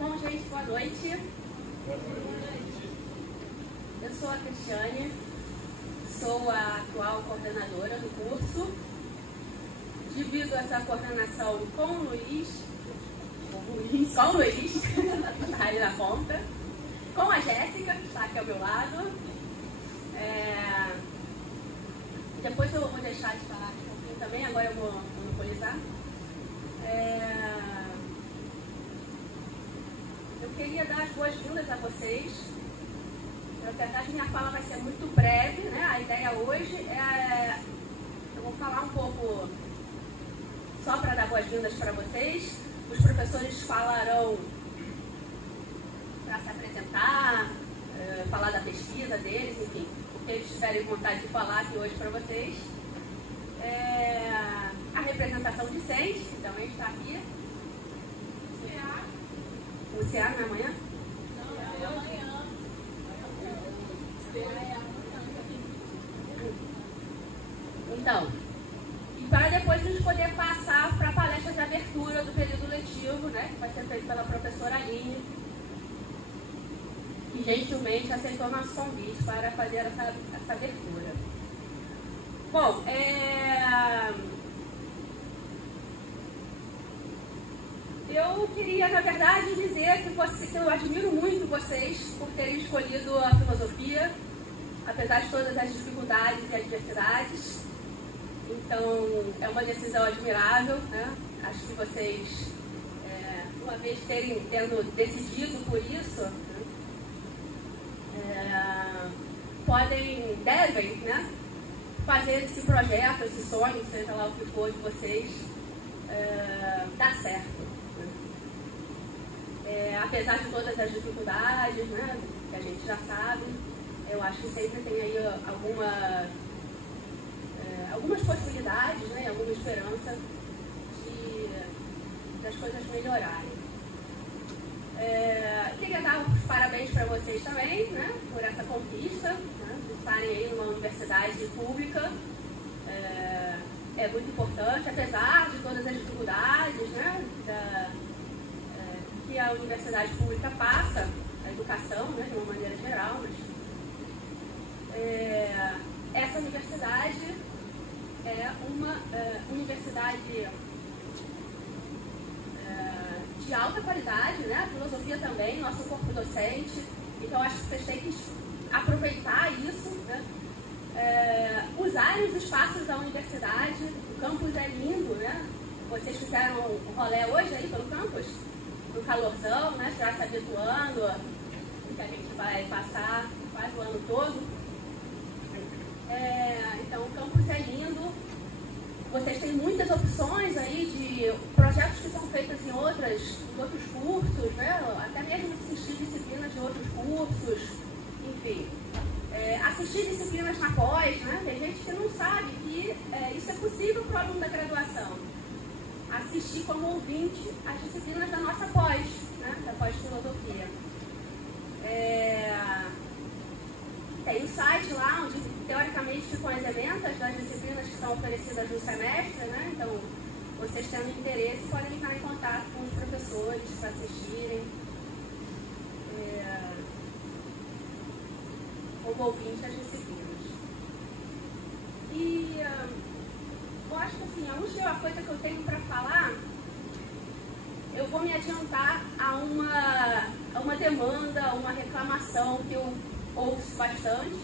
Bom, gente, boa noite. Eu sou a Cristiane, sou a atual coordenadora do curso. Divido essa coordenação com o Luiz, está ali na ponta, com a Jéssica, que está aqui ao meu lado. Depois eu vou deixar de falar um pouquinho também, agora eu vou monopolizar. Eu queria dar as boas-vindas a vocês. Na verdade, minha fala vai ser muito breve, né? A ideia hoje eu vou falar um pouco só para dar boas-vindas para vocês. Os professores falarão para se apresentar, falar da pesquisa deles, enfim, o que eles tiverem vontade de falar aqui hoje para vocês. A representação discente, que também está aqui. O CA não é amanhã? Não, é amanhã. Então, e para depois a gente poder passar para a palestra de abertura do período letivo, né, que vai ser feita pela professora Aline, que gentilmente aceitou nosso convite para fazer essa abertura. Bom, eu queria, na verdade, dizer que eu admiro muito vocês por terem escolhido a filosofia, apesar de todas as dificuldades e adversidades. Então, é uma decisão admirável, né? Acho que vocês, uma vez tendo decidido por isso, devem, né, fazer esse projeto, esse sonho, seja lá o que for de vocês, dar certo. Apesar de todas as dificuldades, né, que a gente já sabe, eu acho que sempre tem aí algumas possibilidades, né, alguma esperança das coisas melhorarem. Queria dar os parabéns para vocês também, né, por essa conquista, né, de estarem aí numa universidade pública. É muito importante, apesar de todas as dificuldades, né, que a universidade pública passa, a educação, né, de uma maneira geral, mas essa universidade é uma universidade de alta qualidade, né? A filosofia também, nosso corpo docente, então acho que vocês têm que aproveitar isso, né? Usarem os espaços da universidade. O campus é lindo, né? Vocês fizeram um rolê hoje aí pelo campus, no calorzão, né? Já se habituando, que a gente vai passar quase o ano todo. Então o campus é lindo. Vocês têm muitas opções aí de projetos que são feitos em outros cursos, né? Até mesmo assistir disciplinas de outros cursos, enfim. Assistir disciplinas na pós, né? Tem gente que não sabe que isso é possível para o aluno da graduação. Assistir como ouvinte as disciplinas da nossa pós, né? Da pós-filosofia. Tem o site lá onde teoricamente ficam as ementas das disciplinas que são oferecidas no semestre, né? Então, vocês tendo interesse podem entrar em contato com os professores para assistirem como ouvinte as disciplinas. E eu acho que assim, a última coisa que eu tenho para falar, eu vou me adiantar a uma demanda, a uma reclamação que eu ouço bastante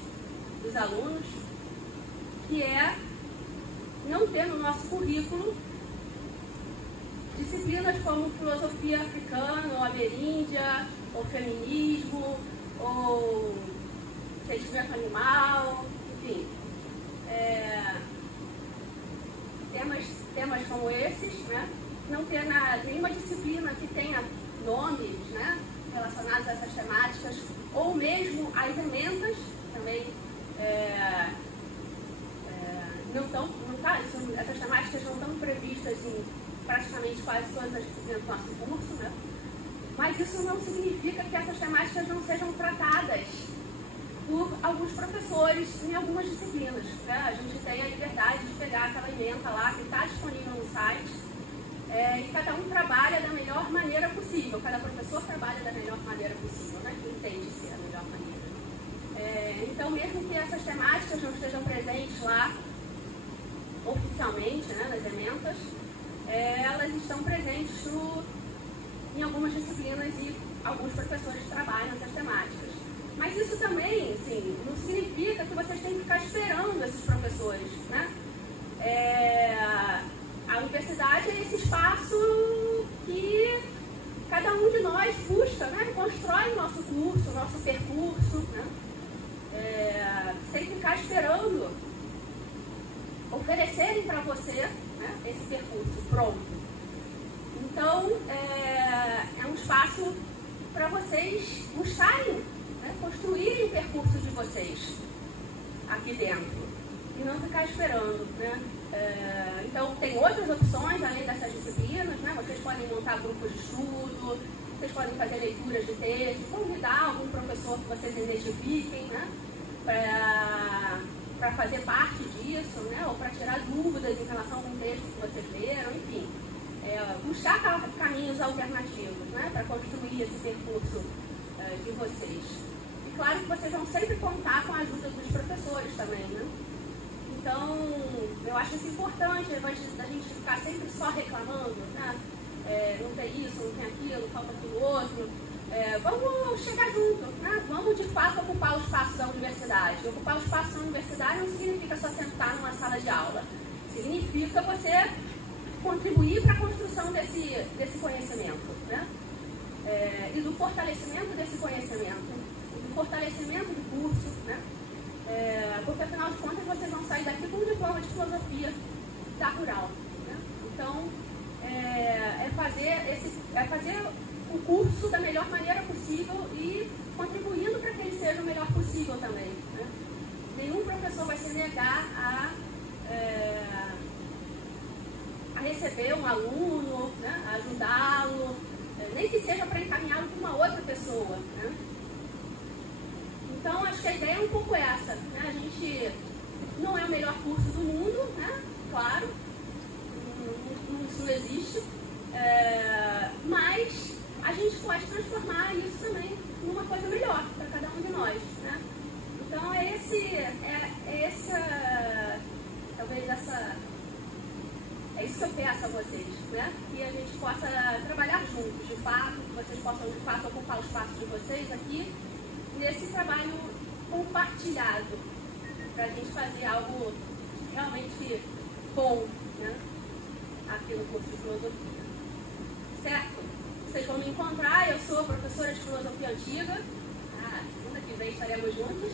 dos alunos, que é não ter no nosso currículo disciplinas como filosofia africana, ou ameríndia, ou feminismo, ou sentimento animal, enfim. Temas como esses, né? Não ter nenhuma disciplina que tenha nomes, né, relacionados a essas temáticas, ou mesmo as ementas também essas temáticas não estão previstas em praticamente quase todas as disciplinas do nosso curso, né? Mas isso não significa que essas temáticas não sejam tratadas por alguns professores em algumas disciplinas, né? A gente tem a liberdade de pegar aquela ementa lá que está disponível no site e cada um trabalha da melhor maneira possível, cada professor trabalha da melhor maneira possível, né? Que entende ser a melhor maneira. Então, mesmo que essas temáticas não estejam presentes lá oficialmente, né, nas ementas, elas estão presentes em algumas disciplinas e alguns professores trabalham essas temáticas. Mas isso também, assim, não significa que vocês têm que ficar esperando esses professores, né? A universidade é esse espaço que cada um de nós busca, né? Constrói o nosso curso, o nosso percurso, né? Sem ficar esperando oferecerem para você, né, esse percurso pronto. Então, é um espaço para vocês buscarem, né, construírem o percurso de vocês aqui dentro e não ficar esperando, né? Então, tem outras opções além dessas disciplinas, né? Vocês podem montar grupos de estudo, vocês podem fazer leituras de texto, convidar algum professor que vocês identifiquem, né, para fazer parte disso, né, ou para tirar dúvidas em relação a um texto que vocês leram, enfim. Buscar caminhos alternativos, né, para construir esse percurso de vocês. E claro que vocês vão sempre contar com a ajuda dos professores também, né? Então, eu acho isso importante, ao invés da gente ficar sempre só reclamando, né? Não tem isso, não tem aquilo, falta aquilo outro. Vamos chegar junto, né? Vamos de fato ocupar o espaço da universidade. Ocupar o espaço da universidade não significa só sentar numa sala de aula. Significa você contribuir para a construção desse conhecimento, né? E do fortalecimento desse conhecimento, do fortalecimento do curso, né? Porque afinal de contas vocês vão sair daqui com um diploma de filosofia da Rural, né? Então, fazer o curso da melhor maneira possível e contribuindo para que ele seja o melhor possível também, né? Nenhum professor vai se negar a receber um aluno, né? A ajudá-lo, nem que seja para encaminhá-lo para uma outra pessoa, né? Então, acho que a ideia é um pouco essa, né? A gente não é o melhor curso do mundo, né? Claro, isso não existe, mas a gente pode transformar isso também numa coisa melhor para cada um de nós, né? Então, é isso que eu peço a vocês, né? Que a gente possa trabalhar juntos, de fato, que vocês possam, de fato, ocupar o espaço de vocês aqui nesse trabalho compartilhado, para a gente fazer algo realmente bom, né, aqui no curso de filosofia. Certo? Vocês vão me encontrar, eu sou professora de filosofia antiga, segunda que vem estaremos juntos.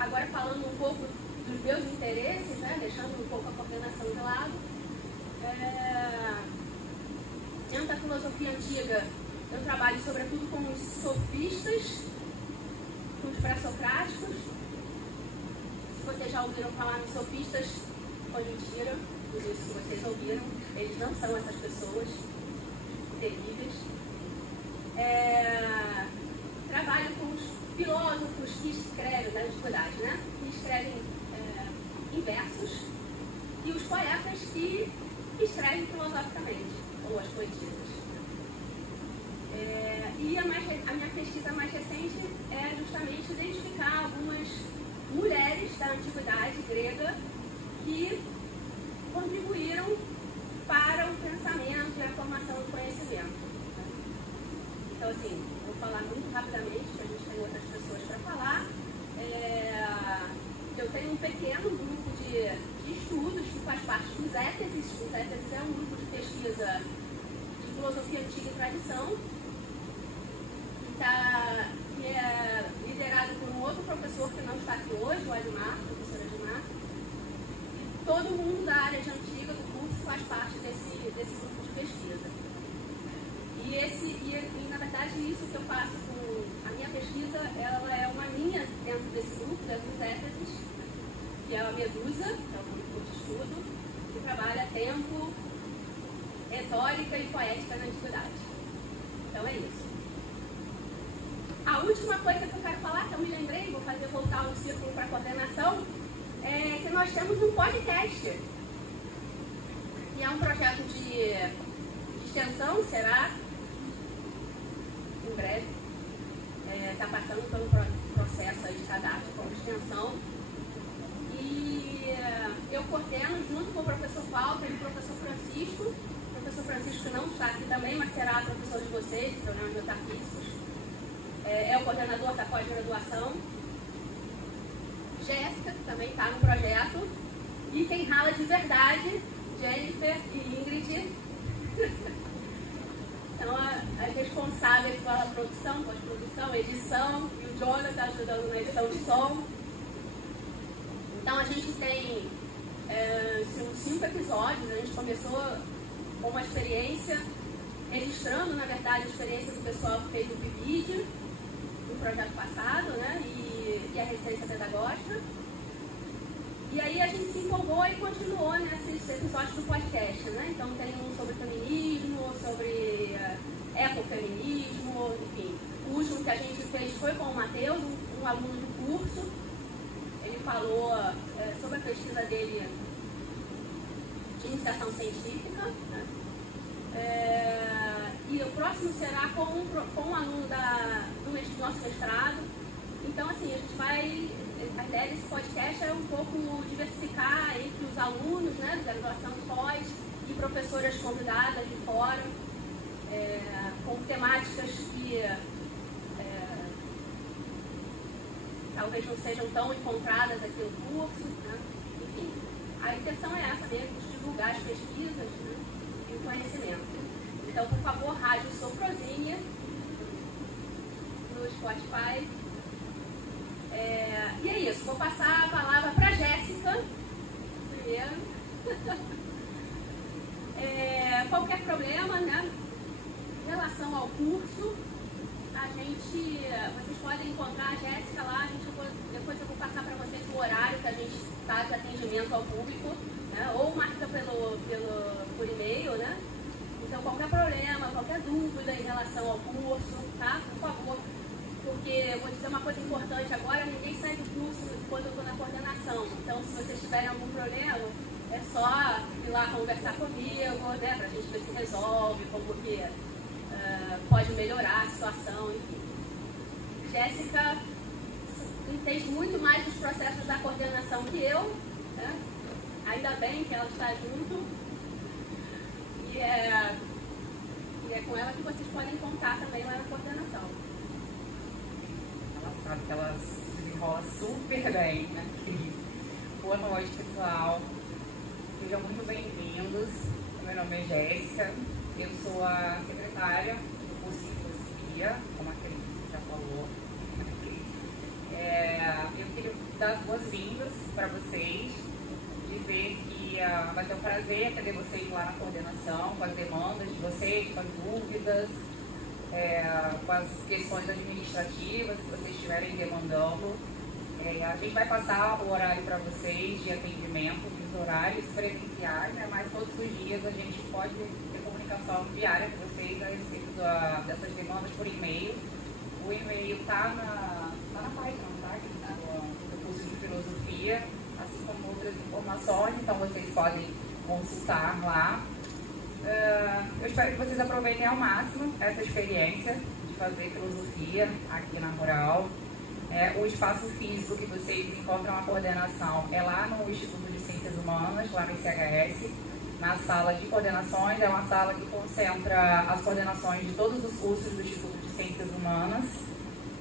Agora falando um pouco dos meus interesses, né, deixando um pouco a coordenação de lado. Dentro da filosofia antiga, eu trabalho sobretudo com os sofistas, com os pré-socráticos. Se vocês já ouviram falar nos sofistas, foi mentira, por isso que vocês ouviram, eles não são essas pessoas terríveis. Trabalho com os filósofos que escrevem, da antiguidade, né? Que escrevem em versos, e os poetas que escrevem filosoficamente, ou as poetisas. E a minha pesquisa mais recente é justamente identificar algumas mulheres da antiguidade grega que contribuíram para o pensamento e a formação do conhecimento. Então, assim, vou falar muito rapidamente, porque a gente tem outras pessoas para falar. Eu tenho um pequeno grupo de estudos que faz parte dos éteses. Os éteses é um grupo de pesquisa de filosofia antiga e tradição, que é liderado por um outro professor que não está aqui hoje, o Admar, professor Admar. E todo mundo da área de antiga do curso faz parte desse grupo de pesquisa. E na verdade, isso que eu faço com a minha pesquisa, ela é uma linha dentro desse grupo, das éteses, que é a Medusa, que é o grupo de estudo, que trabalha tempo, retórica e poética na antiguidade. Então é isso. A última coisa que eu quero falar, que eu me lembrei, vou fazer voltar um círculo para a coordenação, é que nós temos um podcast, que é um projeto de extensão, será em breve, está passando pelo processo aí de cadastro como extensão, e eu coordeno junto com o professor Walter e o professor Francisco. O professor Francisco não está aqui também, mas será professor de vocês, do programa de autarquísticos. É o coordenador da pós-graduação. Jéssica, que também está no projeto. E quem rala de verdade, Jennifer e Ingrid. São as responsáveis pela produção, pós-produção, edição, e o Jonathan ajudando na edição de som. Então a gente tem uns 5 episódios. A gente começou com uma experiência, registrando, na verdade, a experiência do pessoal que fez o PIBID no projeto passado, né, e a residência pedagógica. E aí a gente se empolgou e continuou nesses episódios do podcast, né? Então tem um sobre feminismo, sobre ecofeminismo, enfim. O último que a gente fez foi com o Matheus, um aluno do curso. Ele falou sobre a pesquisa dele de iniciação científica, né? E o próximo será com um aluno do nosso mestrado. Então, assim, a gente vai... A ideia desse podcast é um pouco diversificar entre os alunos, né, da graduação pós e professoras convidadas de fora, com temáticas que talvez não sejam tão encontradas aqui no curso, né? Enfim, a intenção é essa mesmo, de divulgar as pesquisas, né, e o conhecimento. Então, por favor, Rádio Soprozinha no Spotify. E é isso, vou passar a palavra para a Jéssica primeiro. Qualquer problema, né, em relação ao curso, vocês podem encontrar a Jéssica lá. Depois eu vou passar para vocês o horário que a gente está de atendimento ao público, né, ou marca por e-mail, né? Então, qualquer problema, qualquer dúvida em relação ao curso, tá? Por favor. Porque eu vou dizer uma coisa importante agora: ninguém sai do curso quando eu estou na coordenação. Então, se vocês tiverem algum problema, é só ir lá conversar comigo, né, para a gente ver se resolve, como que pode melhorar a situação, enfim. Jéssica entende muito mais dos processos da coordenação que eu, né? Ainda bem que ela está junto. E é com ela que vocês podem contar também lá na coordenação. Sabe que ela se desenrola super bem, né? Boa noite, pessoal. Sejam muito bem-vindos. Meu nome é Jéssica. Eu sou a secretária do curso de filosofia, como a Cris já falou. Eu queria dar as boas-vindas para vocês, dizer que vai ser um prazer atender vocês lá na coordenação, com as demandas de vocês, com as dúvidas, com as questões administrativas que vocês estiverem demandando. A gente vai passar o horário para vocês de atendimento, os horários presenciais, né? Mas todos os dias a gente pode ter comunicação diária com vocês a respeito dessas demandas por e-mail. O e-mail está na página do curso de filosofia, assim como outras informações, então vocês podem consultar lá. Eu espero que vocês aproveitem ao máximo essa experiência de fazer filosofia aqui na Rural. O espaço físico que vocês encontram a coordenação é lá no Instituto de Ciências Humanas, lá no ICHS, na sala de coordenações. É uma sala que concentra as coordenações de todos os cursos do Instituto de Ciências Humanas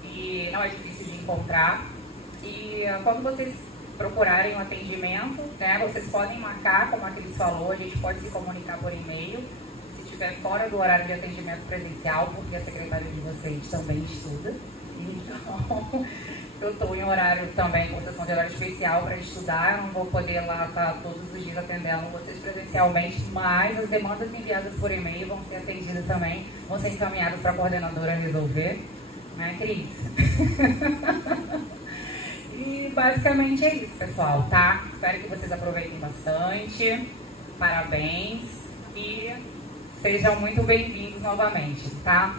e não é difícil de encontrar. E quando vocês procurarem um atendimento, né, vocês podem marcar, como a Cris falou, a gente pode se comunicar por e-mail, se estiver fora do horário de atendimento presencial, porque a secretária de vocês também estuda. Então, eu estou em horário também, com sessão de horário especial para estudar. Eu não vou poder lá estar todos os dias atendendo vocês presencialmente, mas as demandas enviadas por e-mail vão ser atendidas também, vão ser encaminhadas para a coordenadora resolver, né, Cris? E basicamente é isso, pessoal, tá? Espero que vocês aproveitem bastante. Parabéns e sejam muito bem-vindos novamente, tá?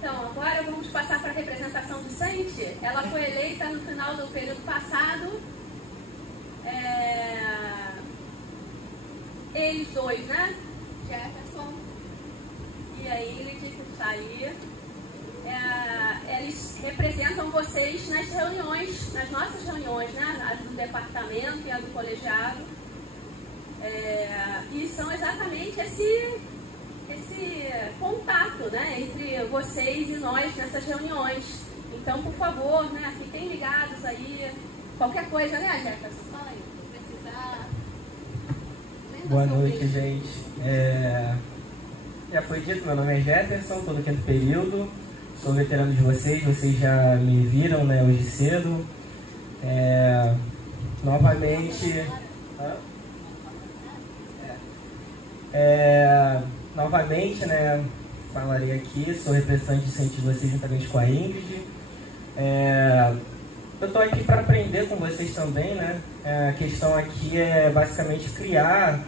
Então, agora vamos vamos passar para a representação docente. Ela foi eleita no final do período passado. Eles dois, né? Jefferson e a Ingrid, que está aí. Eles representam vocês nas reuniões, nas nossas reuniões, né? As do departamento e a do colegiado. E são exatamente esse contato, né, entre vocês e nós nessas reuniões. Então, por favor, né, fiquem ligados aí. Qualquer coisa, né, Jefferson? Fala aí, precisar. Boa noite, gente. Já foi dito, meu nome é Jefferson, estou no 5º período, sou veterano de vocês já me viram, né, hoje cedo. Novamente... Novamente, né, falarei aqui, sou representante docente de vocês juntamente com a Ingrid. Eu estou aqui para aprender com vocês também, né? A questão aqui é basicamente criar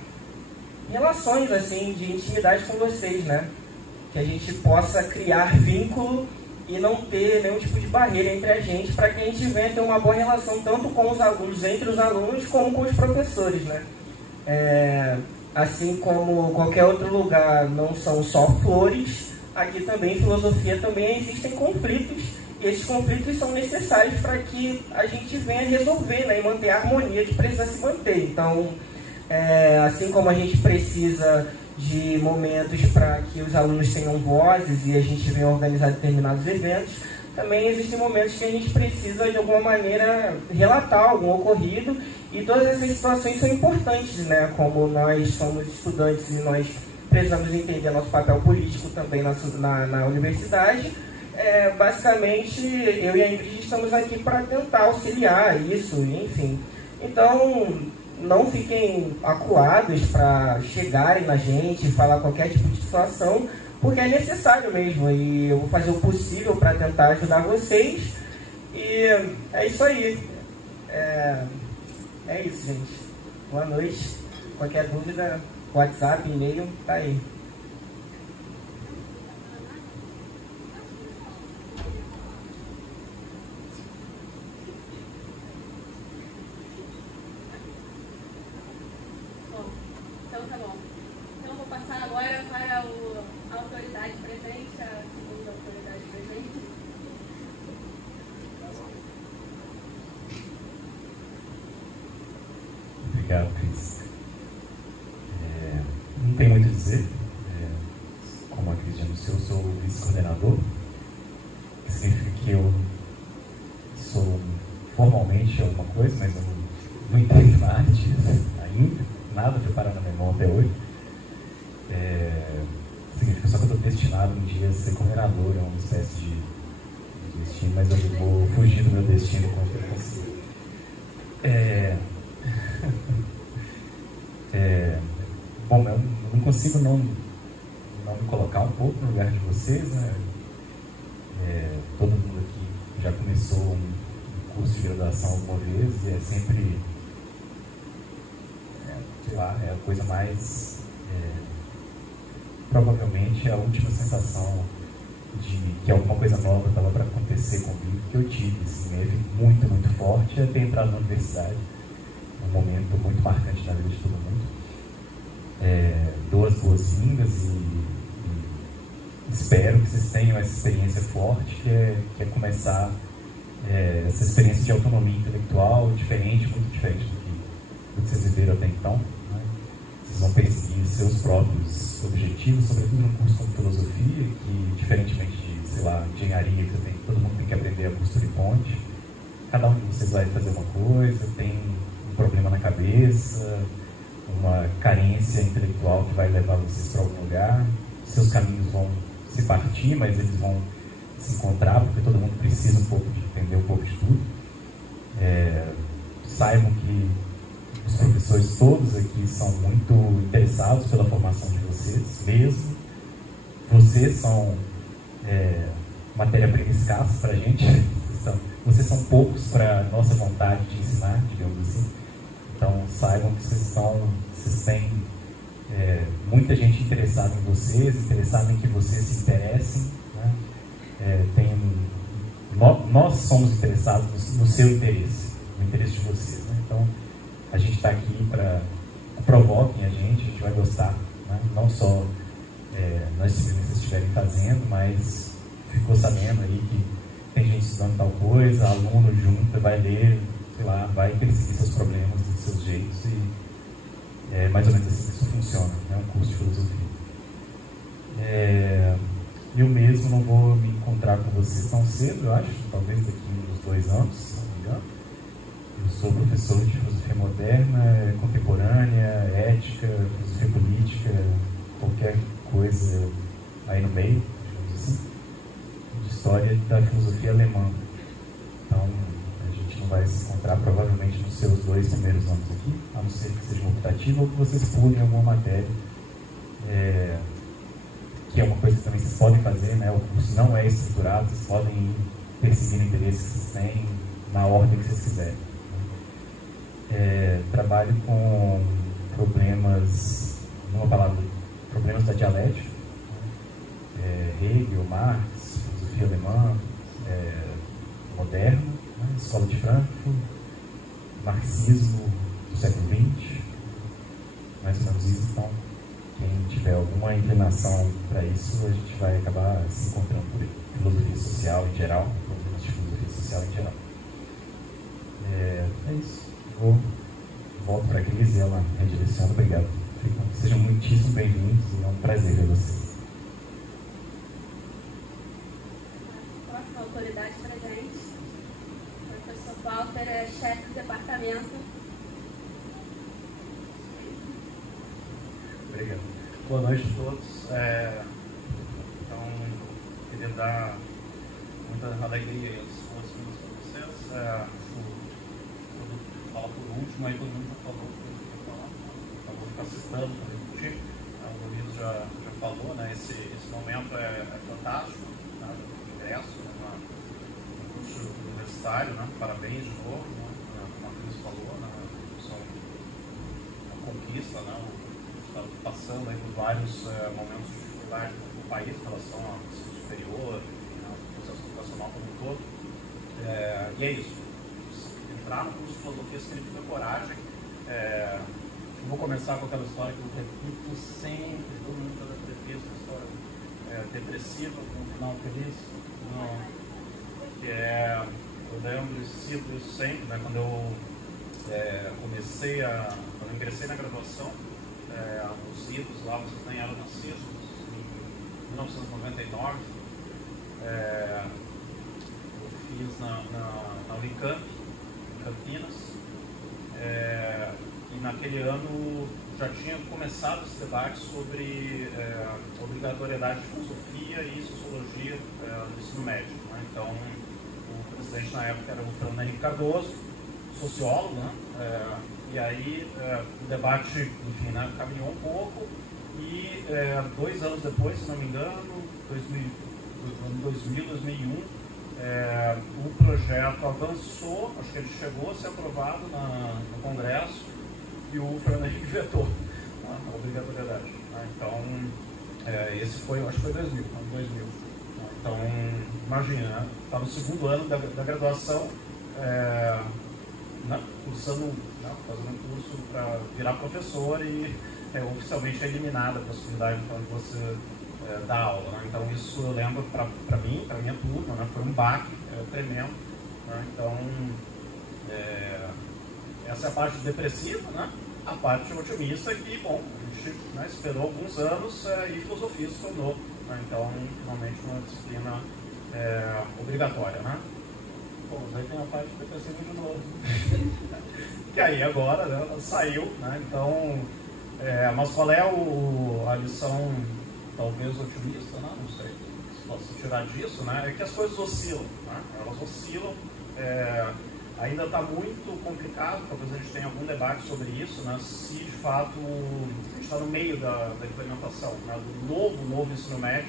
relações assim de intimidade com vocês, né? Que a gente possa criar vínculo e não ter nenhum tipo de barreira entre a gente, para que a gente venha ter uma boa relação tanto com os alunos, entre os alunos, como com os professores, né? Assim como qualquer outro lugar não são só flores, aqui também em filosofia também existem conflitos, e esses conflitos são necessários para que a gente venha resolver, né, e manter a harmonia que precisa se manter. Então, assim como a gente precisa de momentos para que os alunos tenham vozes e a gente venha organizar determinados eventos, também existem momentos que a gente precisa, de alguma maneira, relatar algum ocorrido, e todas essas situações são importantes, né? Como nós somos estudantes e nós precisamos entender nosso papel político também na universidade, basicamente, eu e a Ingrid estamos aqui para tentar auxiliar isso, enfim. Então, não fiquem acuados para chegarem na gente e falar qualquer tipo de situação, porque é necessário mesmo, e eu vou fazer o possível para tentar ajudar vocês. E é isso aí. É isso, gente. Boa noite. Qualquer dúvida, WhatsApp, e-mail, tá aí. Então tá bom. Então eu vou passar agora para a autoridade presente, a segunda autoridade presente. Obrigado, Cris. Não tem muito a dizer. Como a Cris já anunciou, eu sou o vice-coordenador. Significa que eu sou formalmente alguma coisa, mas eu não entendo nada disso ainda. Nada foi parar na minha mão até hoje. Significa só que eu estou destinado um dia a ser coordenador, é uma espécie de destino, mas eu vou fugir do meu destino com o que eu consigo. Bom, eu não consigo não me colocar um pouco no lugar de vocês, né? Todo mundo aqui já começou um curso de graduação alguma vez e é sempre, sei lá, é a coisa mais, provavelmente a última sensação de que alguma coisa nova estava para acontecer comigo que eu tive, assim, muito, muito forte, é ter entrado na universidade. Um momento muito marcante na vida de todo mundo. Dou as boas-vindas e espero que vocês tenham essa experiência forte, que é começar essa experiência de autonomia intelectual muito diferente do que vocês viveram até então, né? Vocês vão perseguir seus próprios objetivos, sobretudo num curso como filosofia, que diferentemente de, sei lá, engenharia, que todo mundo tem que aprender a costura e ponte, cada um de vocês vai fazer uma coisa, tem um problema na cabeça, uma carência intelectual que vai levar vocês para algum lugar. Seus caminhos vão se partir, mas eles vão se encontrar, porque todo mundo precisa um pouco de entender um pouco de tudo. Saibam que os professores todos aqui são muito interessados pela formação de vocês, mesmo. Vocês são matéria-prima escassa para a gente. Vocês são poucos para a nossa vontade de ensinar, digamos assim. Então, saibam que vocês têm muita gente interessada em vocês, interessada em que vocês se interessem, né? Tem nós somos interessados no seu interesse, no interesse de vocês, né? Então, a gente está aqui para que provoquem a gente vai gostar, né? Não só nas disciplinas que vocês estiverem fazendo, mas ficou sabendo aí que tem gente estudando tal coisa, aluno junto, vai ler, sei lá, vai perseguir seus problemas dos seus jeitos e é mais ou menos assim que isso funciona, é um curso de filosofia. Eu mesmo não vou me encontrar com vocês tão cedo, eu acho, talvez daqui uns 2 anos, se não me engano. Eu sou professor de filosofia moderna, contemporânea, ética, filosofia política, qualquer coisa aí no meio, digamos assim, de história da filosofia alemã. Então, a gente não vai se encontrar provavelmente nos seus 2 primeiros anos aqui, a não ser que seja uma optativa ou que vocês pulem alguma matéria, que é uma coisa que também vocês podem fazer, né? O curso não é estruturado, vocês podem perseguir o interesse que vocês têm na ordem que vocês quiserem. Trabalho com problemas, numa palavra, problemas da dialética, Hegel, Marx, filosofia alemã, moderna, né? Escola de Frankfurt, marxismo do século XX, mais ou menos isso. Então, quem tiver alguma inclinação para isso, a gente vai acabar se encontrando por aí. Filosofia social em geral, problemas de filosofia social em geral. É isso. Volto para a Cris e ela redireciona. Obrigado. Sejam muitíssimo bem-vindos e é um prazer ver vocês. Próxima autoridade presente. O professor Walter é chefe do departamento. Obrigado. Boa noite a todos. Então, queria dar muita alegria e esforço para vocês. Eu falo por último, aí todo mundo já falou o que eu queria falar. Então, vou ficar citando para repetir. O Luiz já falou, né? Esse momento é fantástico, né? O ingresso, né? No curso universitário, né? Parabéns de novo, né? Como a Cris falou, né? São uma conquista, né? Está passando aí por vários momentos de dificuldade no país em relação ao ensino superior, ao processo educacional como um todo. E é isso. Entrar no curso de filosofia significa coragem. Eu vou começar com aquela história que eu repito sempre, todo mundo está depressivo, essa história depressiva, com um final feliz. Não, eu lembro e cito isso sempre, né, quando eu quando eu ingressei na graduação, os idos lá, vocês nem eram nascidos, em 1999, eu fiz na Unicamp, em Campinas, e naquele ano já tinha começado esse debate sobre obrigatoriedade de filosofia e sociologia no ensino médio, né? Então, o presidente na época era o Fernando Henrique Cardoso, sociólogo, né? E aí o debate, enfim, né, caminhou um pouco e 2 anos depois, se não me engano, 2000, 2001, o projeto avançou, acho que ele chegou a ser aprovado no Congresso e o Fernando Henrique vetou a obrigatoriedade. Né? Então, esse foi, acho que foi 2000. Então, imagina, né? Está no 2º ano da graduação, né? Cursando, né? Fazendo um curso para virar professor e oficialmente é eliminada a possibilidade então, de você dar aula. Né? Então, isso eu lembro para mim, para minha turma, né? Foi um baque tremendo. Né? Então, essa é a parte depressiva, né? A parte otimista que, bom, a gente, né, esperou alguns anos e filosofia se tornou, né? Então, finalmente, uma disciplina obrigatória, né? Bom, aí tem a parte depressiva de novo. Que aí agora, né, ela saiu, né? Então, mas qual é a lição, talvez otimista, né? Não sei se posso tirar disso, né? É que as coisas oscilam, né? Elas oscilam. Ainda está muito complicado, talvez a gente tenha algum debate sobre isso, né? Se de fato a gente está no meio da implementação, né? Do novo ensino médio,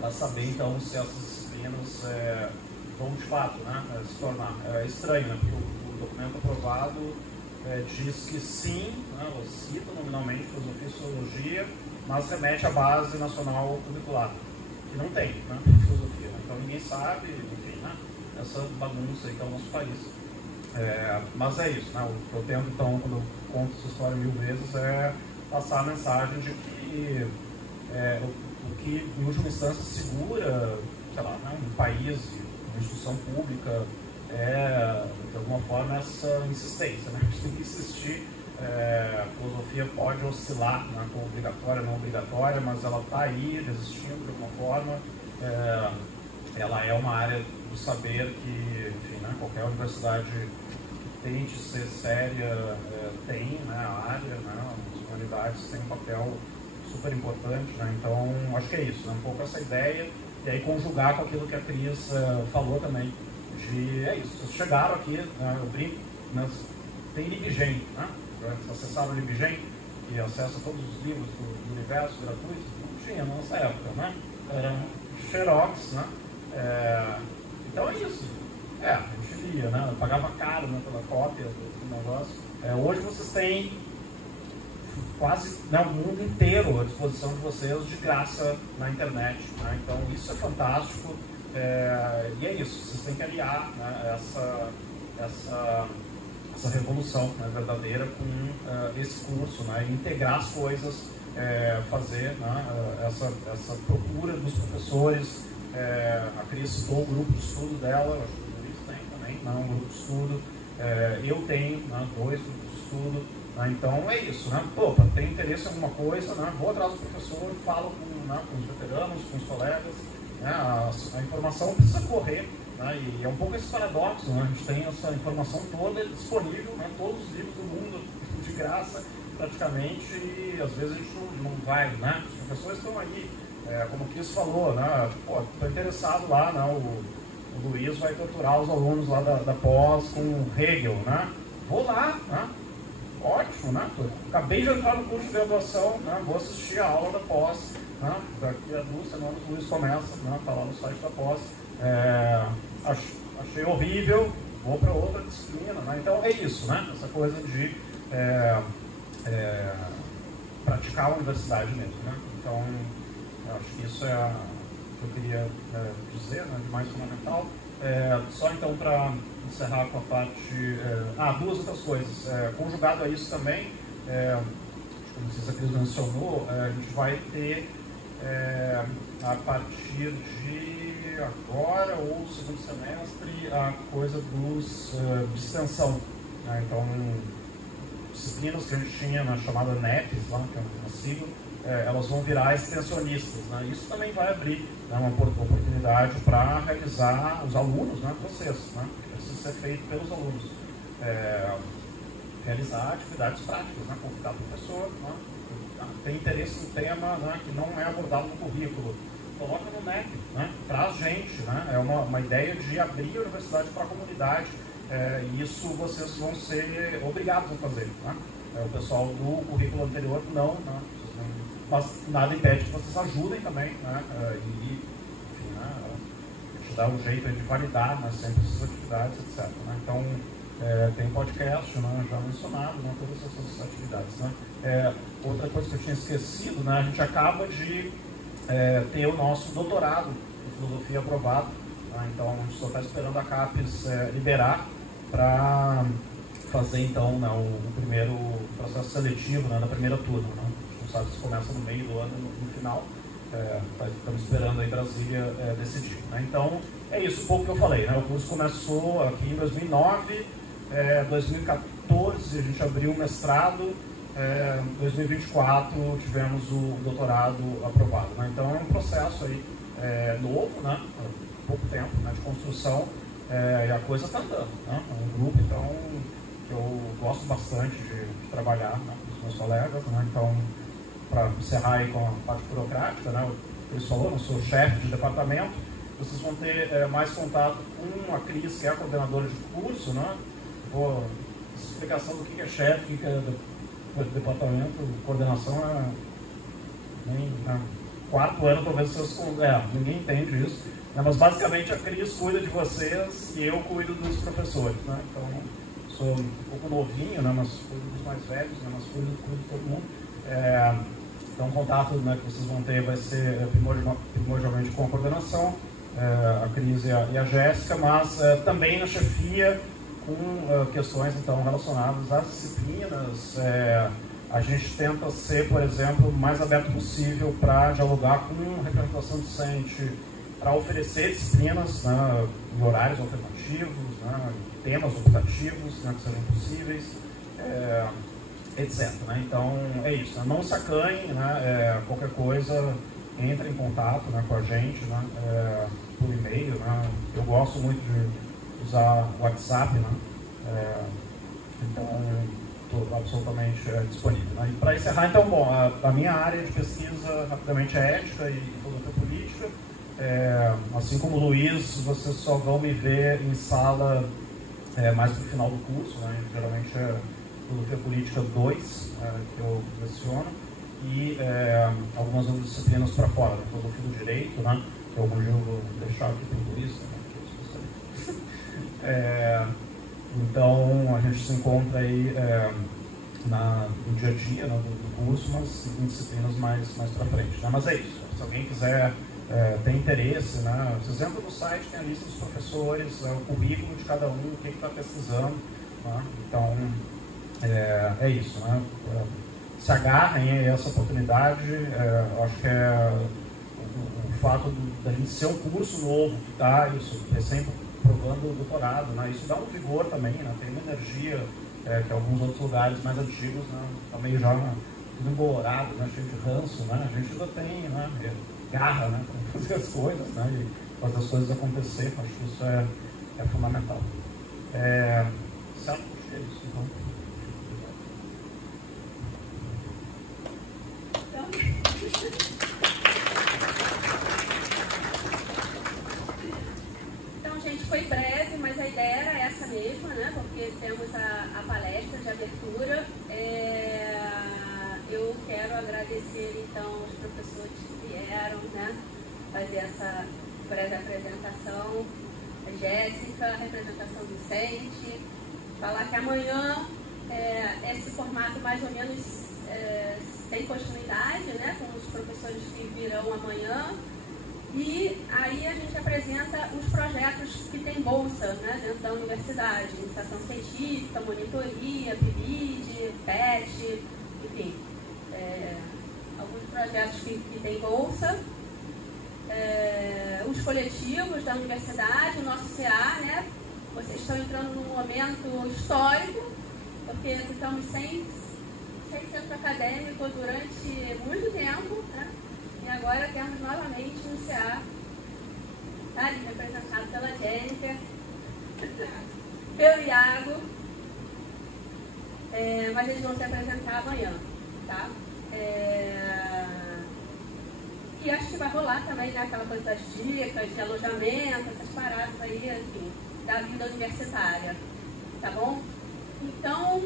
para saber então se essas disciplinas vão de fato, né, se tornar estranho, né? Porque o documento aprovado diz que sim, né? Ela cita nominalmente filosofia e sociologia, mas remete à base nacional curricular, que não tem, né, filosofia. Então ninguém sabe, enfim, né, essa bagunça aí que é o nosso país. Mas é isso, né, o que eu tento, então, quando eu conto essa história 1000 vezes, é passar a mensagem de que o que, em última instância, segura, sei lá, né, um país, uma instituição pública, de alguma forma, essa insistência, né? A gente tem que insistir. A filosofia pode oscilar, né, com obrigatória, não obrigatória, mas ela está aí, resistindo de alguma forma. Ela é uma área do saber que, enfim, né, qualquer universidade que tente ser séria tem, né, a área, né, as humanidades têm um papel super importante, né? Então acho que é isso, né? Um pouco essa ideia, e aí conjugar com aquilo que a Cris falou também, é isso, vocês chegaram aqui, né, eu brinco, mas tem LibGen, né? Acessaram o LibGen, que acessa todos os livros do universo gratuito, não tinha na nossa época, né? Era Xerox, né? Então é isso, a gente lia, né? Eu pagava caro, né, pela cópia do negócio. Hoje vocês têm quase, né, o mundo inteiro à disposição de vocês de graça na internet, né? Então isso é fantástico, e é isso, vocês têm que aliar, né, essa revolução, né, verdadeira com esse curso, né, integrar as coisas, fazer, né, essa procura dos professores. A Cris citou o grupo de estudo dela, acho que o Luiz tem também, né, um grupo de estudo, eu tenho, né, 2 grupos de estudo. Então é isso, né? Opa, tem interesse em alguma coisa, né? Vou atrás do professor, falo com os veteranos, com os colegas, né? A informação precisa correr, né? E é um pouco esse paradoxo, né? A gente tem essa informação toda disponível, né? Todos os livros do mundo, de graça, praticamente, e às vezes a gente não vai, né? Os professores estão aí, como o Cris falou, né? Pô, estou interessado lá, né? O Luiz vai torturar os alunos lá da pós com Hegel, né? Vou lá, né? Ótimo, né? Acabei de entrar no curso de graduação, né? Vou assistir a aula da pós, né? Daqui a 2 semanas o Luiz começa, né? Tá lá no site da pós. Achei horrível, vou para outra disciplina, né? Então é isso, né? Essa coisa de praticar a universidade mesmo, né? Então eu acho que isso é o que eu queria dizer, né? De mais fundamental. Só então para encerrar com a parte... 2 outras coisas. Conjugado a isso também, como a Cris mencionou, a gente vai ter, a partir de agora ou segundo semestre, a coisa de extensão. Né? Então, disciplinas que a gente tinha na chamada NEPs, lá, que é uma sigla, elas vão virar extensionistas. Né? Isso também vai abrir, né, uma oportunidade para realizar os alunos, né, processos, né, que precisa ser feito pelos alunos. Realizar atividades práticas, né, convidar o professor, né, tem interesse no tema, né, que não é abordado no currículo, coloca no NEP, né, traz gente, né, é uma ideia de abrir a universidade para a comunidade, e isso vocês vão ser obrigados a fazer. Né? O pessoal do currículo anterior não, mas nada impede que vocês ajudem também, né? Enfim, né? A gente dá um jeito de validar, né, sempre essas atividades, etc. Né? Então, tem podcast, né, já mencionado, né, todas essas atividades. Né? Outra coisa que eu tinha esquecido, né, a gente acaba de ter o nosso doutorado em filosofia aprovado. Né? Então, a gente só está esperando a CAPES liberar para fazer, então, né, o primeiro processo seletivo, né, da primeira turma. Né? Sabe, se começa no meio do ano, no final, estamos esperando aí Brasília decidir. Né? Então, é isso um pouco que eu falei. Né? O curso começou aqui em 2009, 2014 a gente abriu o mestrado, 2024 tivemos o doutorado aprovado. Né? Então, é um processo aí novo, né? Pouco tempo, né, de construção, e a coisa está andando. Né? É um grupo, então, que eu gosto bastante de trabalhar, né, com os meus colegas. Né? Então, para encerrar aí com a parte burocrática, né, eles falaram, eu sou chefe de departamento, vocês vão ter mais contato com a Cris, que é a coordenadora de curso, né? Explicação do que é chefe, o que é departamento, coordenação nem 4º ano, talvez vocês... ninguém entende isso, né? Mas basicamente a Cris cuida de vocês e eu cuido dos professores, né? Então, sou um pouco novinho, né, mas cuido dos mais velhos, né, mas cuido de todo mundo. Então, o contato, né, que vocês vão ter vai ser primordialmente com a coordenação, a Cris e a Jéssica, mas também na chefia, com questões então relacionadas às disciplinas. A gente tenta ser, por exemplo, o mais aberto possível para dialogar com a representação docente, para oferecer disciplinas, né, em horários alternativos, né, temas optativos, né, que sejam possíveis, etc. Né? Então, é isso. Né? Não se acanhe, né, qualquer coisa, entre em contato, né, com a gente, né, por e-mail. Né? Eu gosto muito de usar o WhatsApp, né? Então, estou absolutamente disponível. Né? E para encerrar, então, bom, a minha área de pesquisa, rapidamente, é ética e filosofia política. Assim como o Luiz, vocês só vão me ver em sala mais para o final do curso, né? Geralmente é filosofia política 2, que eu leciono, e algumas outras disciplinas para fora, né? Filosofia do direito, né? Que algum dia eu vou deixar aqui para o Luiz, né? Então, a gente se encontra aí no dia a dia, né, do curso, mas em disciplinas mais para frente. Né? Mas é isso. Se alguém quiser, tem interesse, né, vocês entram no site, tem a lista dos professores, o currículo de cada um, o que está pesquisando. Né? Então, é isso. Né? Se agarrem a essa oportunidade. Acho que o fato da gente ser um curso novo, que está recém provando o doutorado, né? Isso dá um vigor também, né? Tem uma energia que alguns outros lugares mais antigos, né? Tá meio já tudo embolorado, né? Cheio de ranço, né? A gente ainda tem, né, garra, né, para fazer as coisas, né? E fazer as coisas acontecer. Acho que isso é fundamental. Certo? Acho que é isso. Então, gente, foi breve, mas a ideia era essa mesma, né? Porque temos a palestra de abertura. Eu quero agradecer, então, os professores que vieram, né, fazer essa breve apresentação. A Jéssica, representação docente. Falar que amanhã esse formato mais ou menos tem continuidade, né, com os professores que virão amanhã. E aí a gente apresenta os projetos que tem bolsa, né, dentro da universidade, iniciação científica, monitoria, PIBID, PET, enfim, alguns projetos que tem bolsa, os coletivos da universidade, o nosso CA, né, vocês estão entrando num momento histórico, porque ficamos sem centro acadêmico durante muito tempo, né? E agora temos novamente um CA, tá ali representado pela Jennifer, pelo Iago, mas eles vão se apresentar amanhã, tá? E acho que vai rolar também, né, aquela coisa das dicas de alojamento, essas paradas aí, enfim, da vida universitária, tá bom? Então,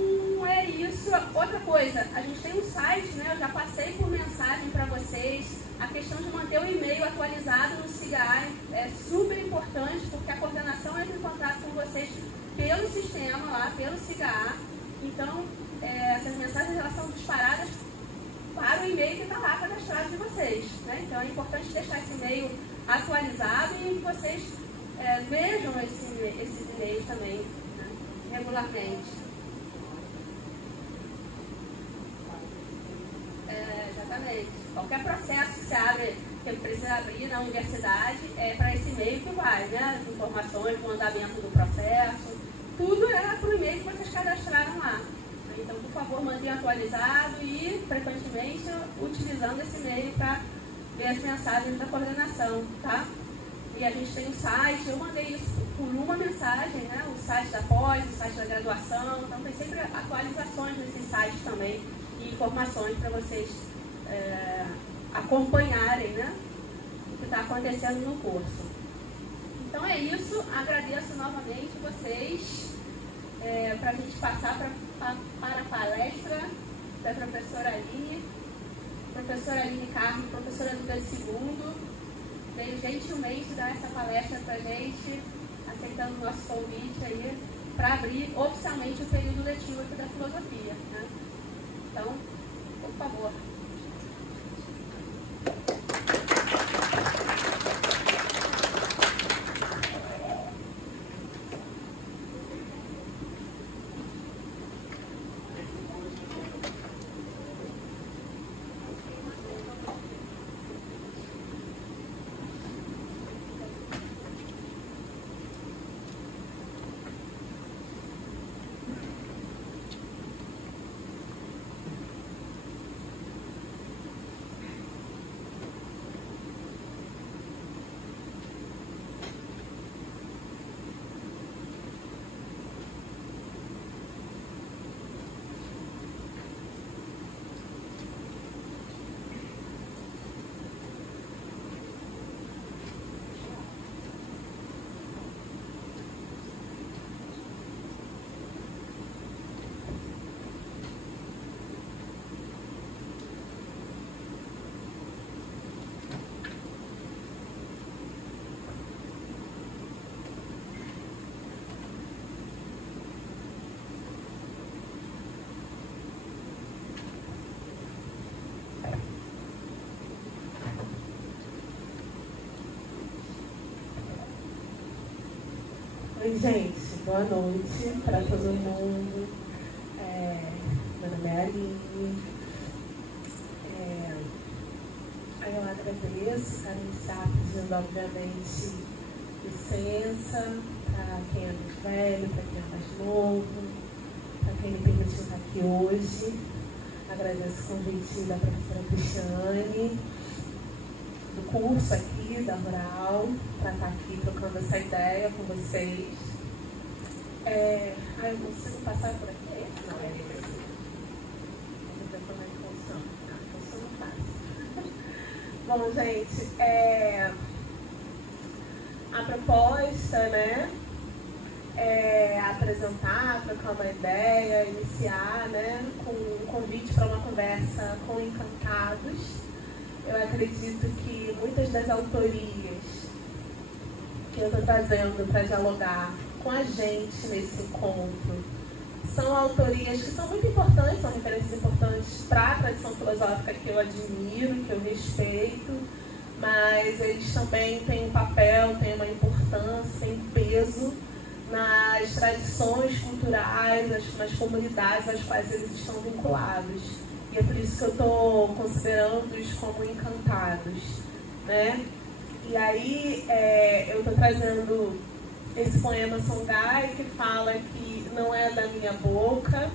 é isso. Outra coisa, a gente tem um site, né? Eu já passei por mensagem para vocês. A questão de manter o e-mail atualizado no SIGA é super importante, porque a coordenação entra em contato com vocês pelo sistema lá, pelo SIGA. Então, essas mensagens elas são disparadas para o e-mail que está lá cadastrado de vocês, né? Então, é importante deixar esse e-mail atualizado e que vocês vejam esses e-mails também, né, regularmente. Exatamente. Qualquer processo que você abre, que precisa abrir na universidade, é para esse e-mail que vai, né? As informações do andamento do processo, tudo é para o e-mail que vocês cadastraram lá. Então, por favor, mantenha atualizado e, frequentemente, utilizando esse e-mail para ver as mensagens da coordenação, tá? E a gente tem o site, eu mandei isso por uma mensagem, né? O site da pós, o site da graduação, então tem sempre atualizações nesses sites também e informações para vocês acompanharem, né, o que está acontecendo no curso. Então é isso, agradeço novamente vocês para a gente passar para a palestra da professora Aline Carmo, professora do ano segundo, veio gentilmente dar essa palestra para a gente, aceitando o nosso convite aí, para abrir oficialmente o período letivo aqui da filosofia, né? Então, por favor. Oi, gente, boa noite para todo mundo. Meu nome é Aline. Aí eu agradeço, para iniciar pedindo, obviamente, licença para quem é mais velho, para quem é mais novo, para quem me permitiu estar aqui hoje. Agradeço o convite da professora Cristiane, do curso aqui, da Rural, para estar aqui trocando essa ideia com vocês. Eu não consigo passar por aqui? Não, é esse. Vamos ver como é que funciona. Funciona fácil. Bom, gente, a proposta, né, é apresentar, trocar uma ideia, iniciar, né, com um convite para uma conversa com encantados. Eu acredito que muitas das autorias que eu estou trazendo para dialogar com a gente nesse encontro são autorias que são muito importantes, são referências importantes para a tradição filosófica que eu admiro, que eu respeito, mas eles também têm um papel, têm uma importância, têm um peso nas tradições culturais, nas comunidades às quais eles estão vinculados. E é por isso que eu estou considerando-os como encantados, né? E aí eu estou trazendo esse poema Songhai, que fala que não é da minha boca,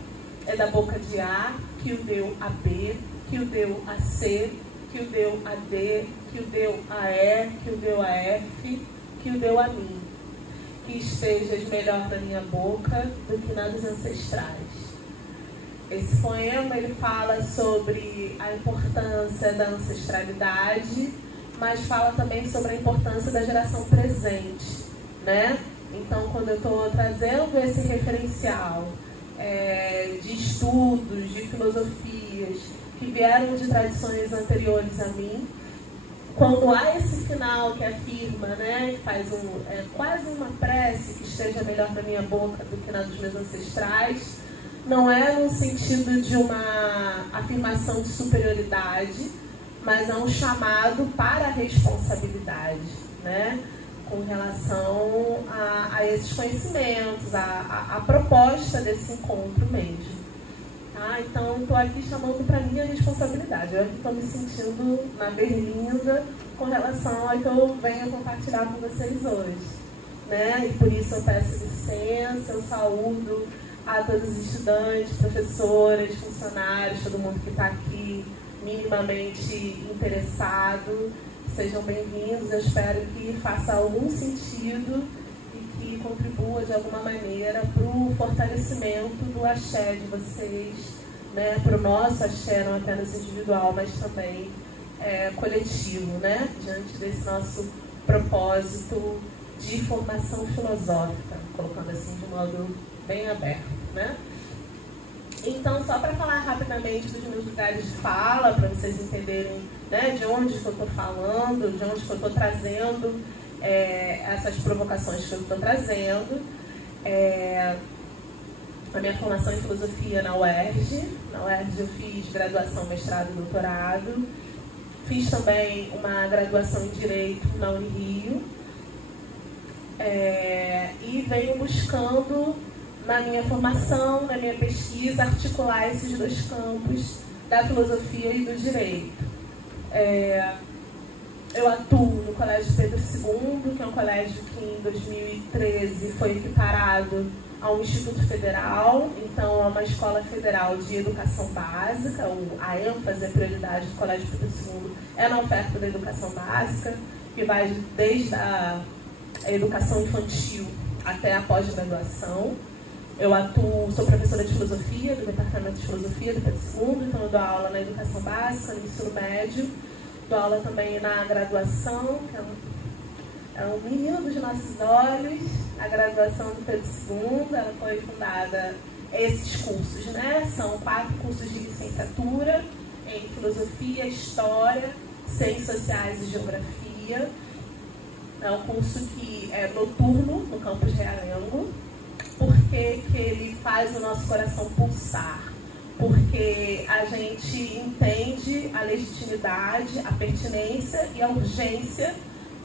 é da boca de A, que o deu a B, que o deu a C, que o deu a D, que o deu a E, que o deu a F, que o deu a mim. Que estejas melhor na minha boca do que na dos ancestrais. Esse poema ele fala sobre a importância da ancestralidade, mas fala também sobre a importância da geração presente, né? Então, quando eu estou trazendo esse referencial de estudos, de filosofias que vieram de tradições anteriores a mim, quando há esse final que afirma, né, que faz quase uma prece, que esteja melhor na minha boca do que na dos meus ancestrais, não é no sentido de uma afirmação de superioridade, mas é um chamado para a responsabilidade, né, com relação a esses conhecimentos, a proposta desse encontro mesmo. Tá? Então, estou aqui chamando para mim a responsabilidade. Eu estou me sentindo na berlinda com relação ao que eu venho compartilhar com vocês hoje, né? E por isso eu peço licença, eu saúdo a todos os estudantes, professoras, funcionários, todo mundo que está aqui minimamente interessado. Sejam bem-vindos, eu espero que faça algum sentido e que contribua de alguma maneira para o fortalecimento do axé de vocês, né? Para o nosso axé, não apenas individual, mas também coletivo, né? Diante desse nosso propósito de formação filosófica, colocando assim de modo bem aberto, né? Então, só para falar rapidamente dos meus lugares de fala, para vocês entenderem, né, de onde que eu estou falando, de onde que eu estou trazendo essas provocações que eu estou trazendo. A minha formação em filosofia na UERJ. Na UERJ eu fiz graduação, mestrado e doutorado. Fiz também uma graduação em Direito na Unirio. E venho buscando, na minha formação, na minha pesquisa, articular esses dois campos da filosofia e do direito. Eu atuo no Colégio Pedro II, que é um colégio que em 2013 foi equiparado a um Instituto Federal, então é uma escola federal de educação básica. A ênfase, a prioridade do Colégio Pedro II é na oferta da educação básica, que vai desde a educação infantil até a pós-graduação. Eu sou professora de filosofia do Departamento de Filosofia do Pedro II, então eu dou aula na educação básica, no ensino médio, dou aula também na graduação, que é um menino dos nossos olhos, a graduação do Pedro II. Ela foi fundada, esses cursos, né? São 4 cursos de licenciatura em filosofia, história, ciências sociais e geografia. É um curso que é noturno no campus Realengo. Por que ele faz o nosso coração pulsar? Porque a gente entende a legitimidade, a pertinência e a urgência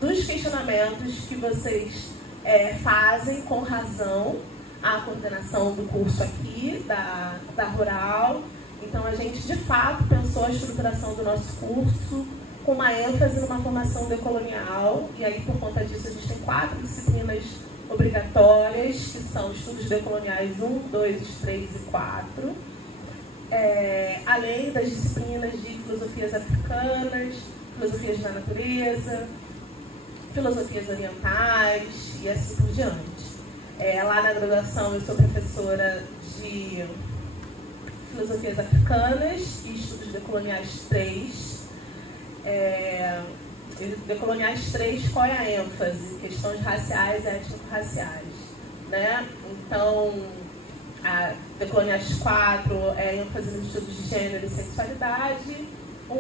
dos questionamentos que vocês fazem com razão a coordenação do curso aqui, da Rural. Então, a gente, de fato, pensou a estruturação do nosso curso com uma ênfase numa formação decolonial. E aí, por conta disso, a gente tem 4 disciplinas obrigatórias, que são estudos decoloniais 1, 2, 3 e 4. Além das disciplinas de filosofias africanas, filosofias da natureza, filosofias orientais e assim por diante. Lá na graduação eu sou professora de filosofias africanas e estudos decoloniais 3. Decoloniais 3, qual é a ênfase? Questões raciais e étnico-raciais, né? Então, a decoloniais 4 é ênfase nos estudos de gênero e sexualidade. 1,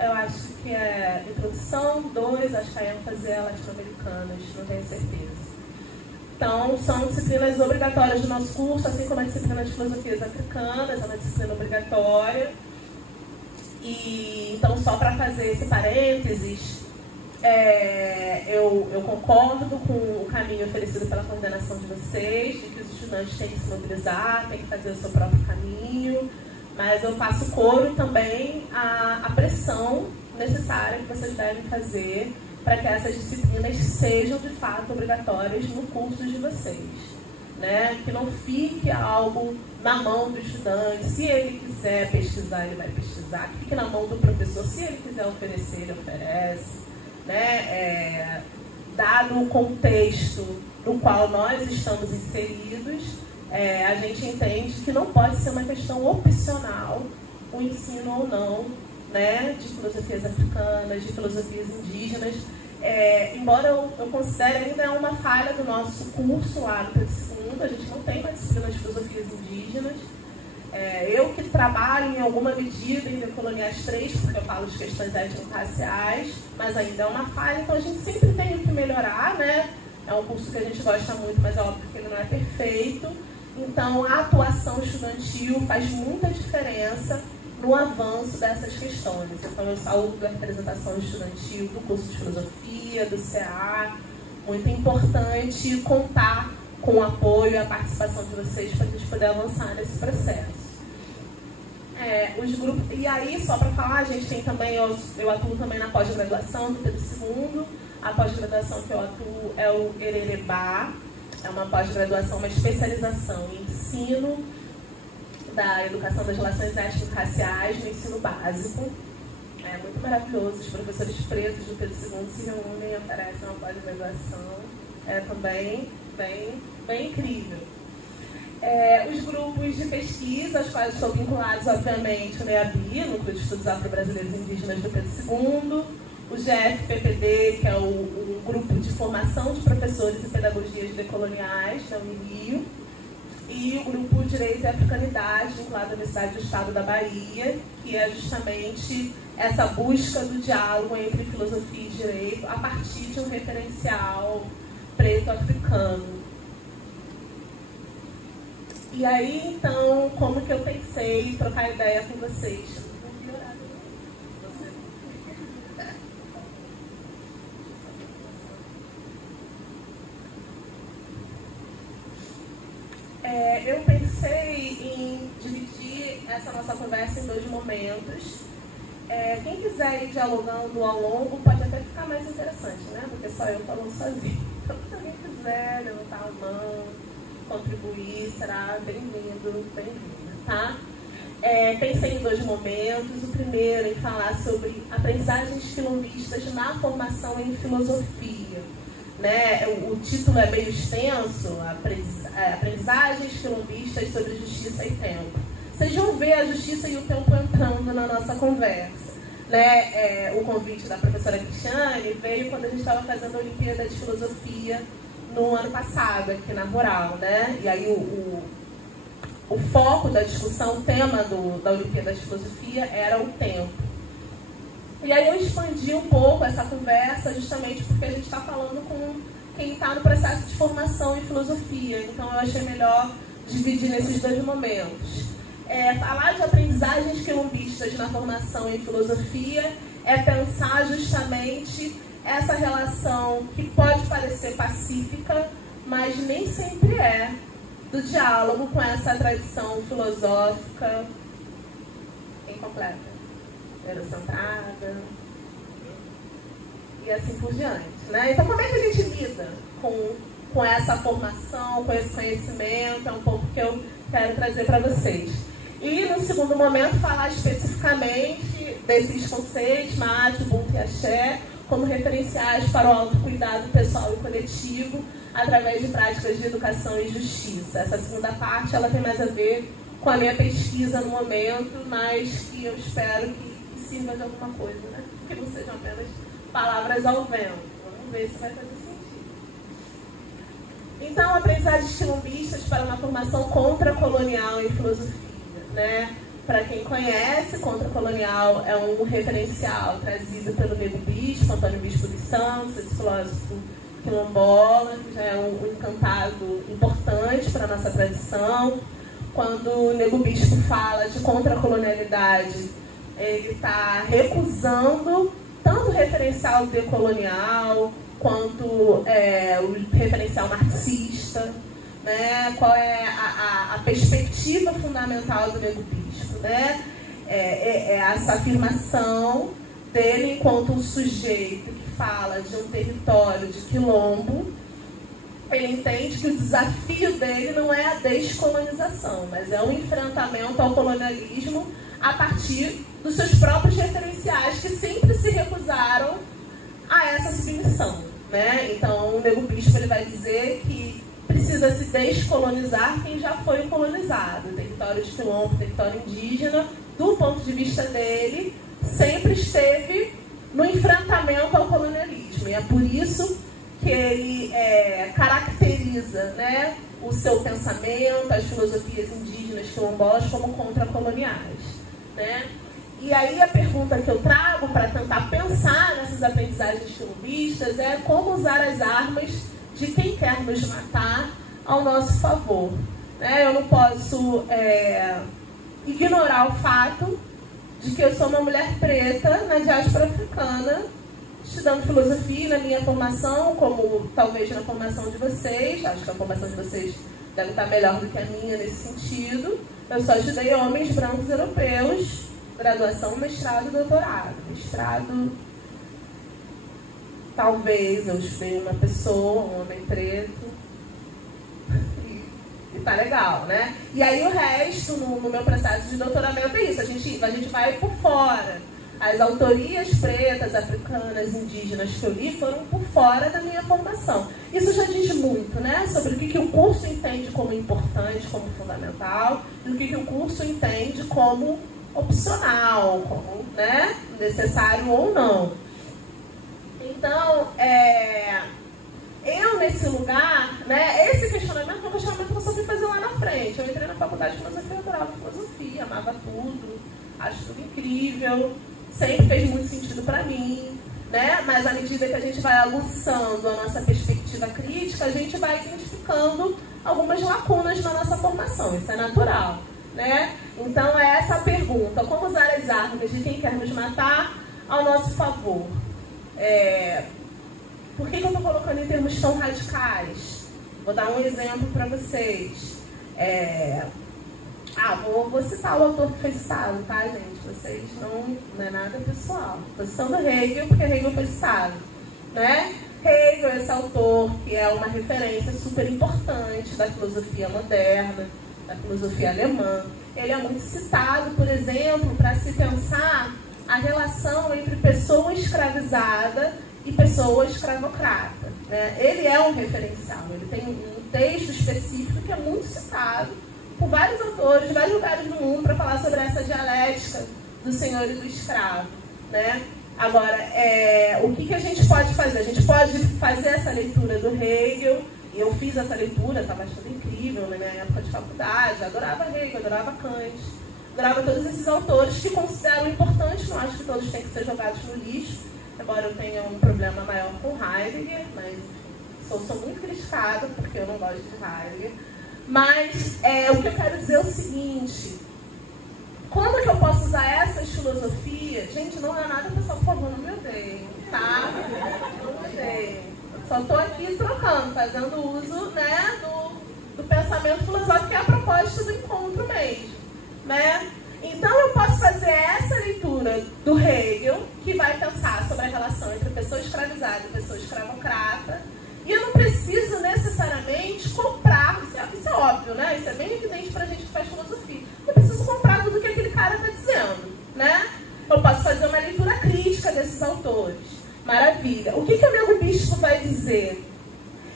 eu acho que é introdução. 2, acho que a ênfase é latino-americanas, não tenho certeza. Então, são disciplinas obrigatórias do nosso curso, assim como a disciplina de filosofias africanas, é uma disciplina obrigatória. E, então, só para fazer esse parênteses, eu concordo com o caminho oferecido pela coordenação de vocês, de que os estudantes têm que se mobilizar, têm que fazer o seu próprio caminho, mas eu faço coro também à pressão necessária que vocês devem fazer para que essas disciplinas sejam, de fato, obrigatórias no curso de vocês. Né? Que não fique algo na mão do estudante. Se ele quiser pesquisar, ele vai pesquisar. Que fique na mão do professor. Se ele quiser oferecer, ele oferece. Né? Dado o contexto no qual nós estamos inseridos, a gente entende que não pode ser uma questão opcional o ensino ou não, né, de filosofias africanas, de filosofias indígenas. Embora eu considere ainda uma falha do nosso curso lá no P2, a gente não tem uma disciplina de filosofias indígenas. Eu que trabalho em alguma medida em decoloniais 3, porque eu falo de questões étnico-raciais, mas ainda é uma falha, então a gente sempre tem o que melhorar, né? É um curso que a gente gosta muito, mas é óbvio que ele não é perfeito. Então, a atuação estudantil faz muita diferença no avanço dessas questões. Então, eu saúdo a representação estudantil do curso de filosofia, do CA. Muito importante contar com o apoio e a participação de vocês para a gente poder avançar nesse processo. Os grupos, e aí, só para falar, a gente tem também, eu atuo também na pós-graduação do Pedro II. A pós-graduação que eu atuo é o Ererebá. É uma pós-graduação, uma especialização em ensino da educação das relações étnico-raciais no ensino básico. É muito maravilhoso. Os professores pretos do Pedro II se reúnem e oferecem uma pós-graduação. É também bem incrível. Os grupos de pesquisa, aos quais estão vinculados, obviamente, o NEABI, Núcleo de Estudos Afro-Brasileiros e Indígenas do Pedro II, o GFPPD, que é o grupo de formação de professores e pedagogias decoloniais da Unirio, e o grupo Direito e Africanidade, vinculado à Universidade do Estado da Bahia, que é justamente essa busca do diálogo entre filosofia e direito a partir de um referencial preto-africano. E aí, então, como que eu pensei em trocar ideia com vocês? Eu pensei em dividir essa nossa conversa em 2 momentos. Quem quiser ir dialogando ao longo pode até ficar mais interessante, né? Porque só eu falando sozinho. Então, se alguém quiser levantar a mão, contribuir, será bem-vindo, bem-vinda, tá? Pensei em 2 momentos. O primeiro em falar sobre aprendizagens quilombistas na formação em filosofia. Né? O título é meio extenso, aprendizagens quilombistas sobre justiça e tempo. Vocês vão ver a justiça e o tempo entrando na nossa conversa. Né? O convite da professora Cristiane veio quando a gente estava fazendo a Olimpíada de Filosofia no ano passado, aqui na Rural. Né? E aí o foco da discussão, o tema da Olimpíada de Filosofia era o tempo. E aí eu expandi um pouco essa conversa justamente porque a gente está falando com quem está no processo de formação em filosofia. Então eu achei melhor dividir nesses 2 momentos. Falar de aprendizagens quilombistas na formação em filosofia é pensar justamente essa relação que pode parecer pacífica, mas nem sempre é, do diálogo com essa tradição filosófica incompleta, eurocentrada e assim por diante, né? Então, como é que a gente lida com essa formação, com esse conhecimento? É um pouco que eu quero trazer para vocês. E, no segundo momento, falar especificamente desses conceitos, Mate, Ubuntu e Axé, como referenciais para o autocuidado pessoal e coletivo, através de práticas de educação e justiça. Essa segunda parte, ela tem mais a ver com a minha pesquisa no momento, mas que eu espero que sirva de alguma coisa, né? Que não sejam apenas palavras ao vento. Vamos ver se vai fazer sentido. Então, aprendizagens quilombistas para uma formação contracolonial em filosofia, né? Para quem conhece, contracolonial é um referencial trazido pelo Nego Bispo, Antônio Bispo dos Santos, esse filósofo quilombola, que já é um encantado importante para a nossa tradição. Quando o Nego Bispo fala de contracolonialidade, ele está recusando tanto o referencial decolonial quanto o referencial marxista, né? Qual é a perspectiva fundamental do Nego Bispo, né? É essa afirmação dele enquanto um sujeito que fala de um território de quilombo. Ele entende que o desafio dele não é a descolonização, mas é um enfrentamento ao colonialismo a partir dos seus próprios referenciais, que sempre se recusaram a essa submissão, né? Então, o Nego Bispo ele vai dizer que precisa se descolonizar quem já foi colonizado. O território de quilombo, o território indígena, do ponto de vista dele, sempre esteve no enfrentamento ao colonialismo. E é por isso que ele caracteriza, né, o seu pensamento, as filosofias indígenas quilombolas como contracoloniais, né? E aí a pergunta que eu trago para tentar pensar nessas aprendizagens quilombistas é como usar as armas de quem quer nos matar ao nosso favor, né? Eu não posso ignorar o fato de que eu sou uma mulher preta na diáspora africana, estudando filosofia na minha formação, como talvez na formação de vocês. Acho que a formação de vocês deve estar melhor do que a minha nesse sentido. Eu só estudei homens brancos europeus, graduação, mestrado e doutorado. Mestrado, talvez eu estudei uma pessoa, um homem preto, e tá legal, né? E aí o resto, no meu processo de doutoramento, é isso, a gente vai por fora. As autorias pretas, africanas, indígenas que eu li foram por fora da minha formação. Isso já diz muito, né? Sobre o que o curso entende como importante, como fundamental, e o que o curso entende como opcional, como, né, necessário ou não. Então, eu nesse lugar, né, esse questionamento foi um questionamento que eu só fui fazer lá na frente. Eu entrei na faculdade de filosofia, eu adorava filosofia, amava tudo, acho tudo incrível, sempre fez muito sentido para mim, né? Mas à medida que a gente vai aguçando a nossa perspectiva crítica, a gente vai identificando algumas lacunas na nossa formação, isso é natural, né? Então é essa a pergunta: como usar as armas de quem quer nos matar ao nosso favor? Por que eu estou colocando em termos tão radicais? Vou dar um exemplo para vocês. Vou citar o autor que foi citado, tá, gente? Vocês não é nada pessoal. Estou citando Hegel porque Hegel foi citado, né? Hegel, esse autor que é uma referência super importante da filosofia moderna, da filosofia alemã. Ele é muito citado, por exemplo, para se pensar a relação entre pessoa escravizada e pessoa escravocrata, né? Ele é um referencial, ele tem um texto específico que é muito citado por vários autores de vários lugares do mundo para falar sobre essa dialética do senhor e do escravo, né? Agora, o que a gente pode fazer? A gente pode fazer essa leitura do Hegel, e eu fiz essa leitura, estava achando incrível na minha época de faculdade, adorava Hegel, adorava Kant, adorava todos esses autores que considero importantes, não acho que todos têm que ser jogados no lixo, embora eu tenha um problema maior com Heidegger, mas sou muito criticada porque eu não gosto de Heidegger. Mas o que eu quero dizer é o seguinte: como que eu posso usar essas filosofias filosofia. Gente, não é nada, pessoal, por favor, não me odeiem, tá? Não me odeiem. Só estou aqui trocando, fazendo uso, né, do pensamento filosófico, que é a proposta do encontro mesmo, né? Então eu posso fazer essa leitura do Hegel, que vai pensar sobre a relação entre pessoa escravizada e pessoa escravocrata, e eu não preciso necessariamente comprar, isso é óbvio, né? Isso é bem evidente para a gente que faz filosofia. Eu preciso comprar tudo que aquele cara está dizendo, né? Eu posso fazer uma leitura crítica desses autores. Maravilha. O que o amigo bispo vai dizer?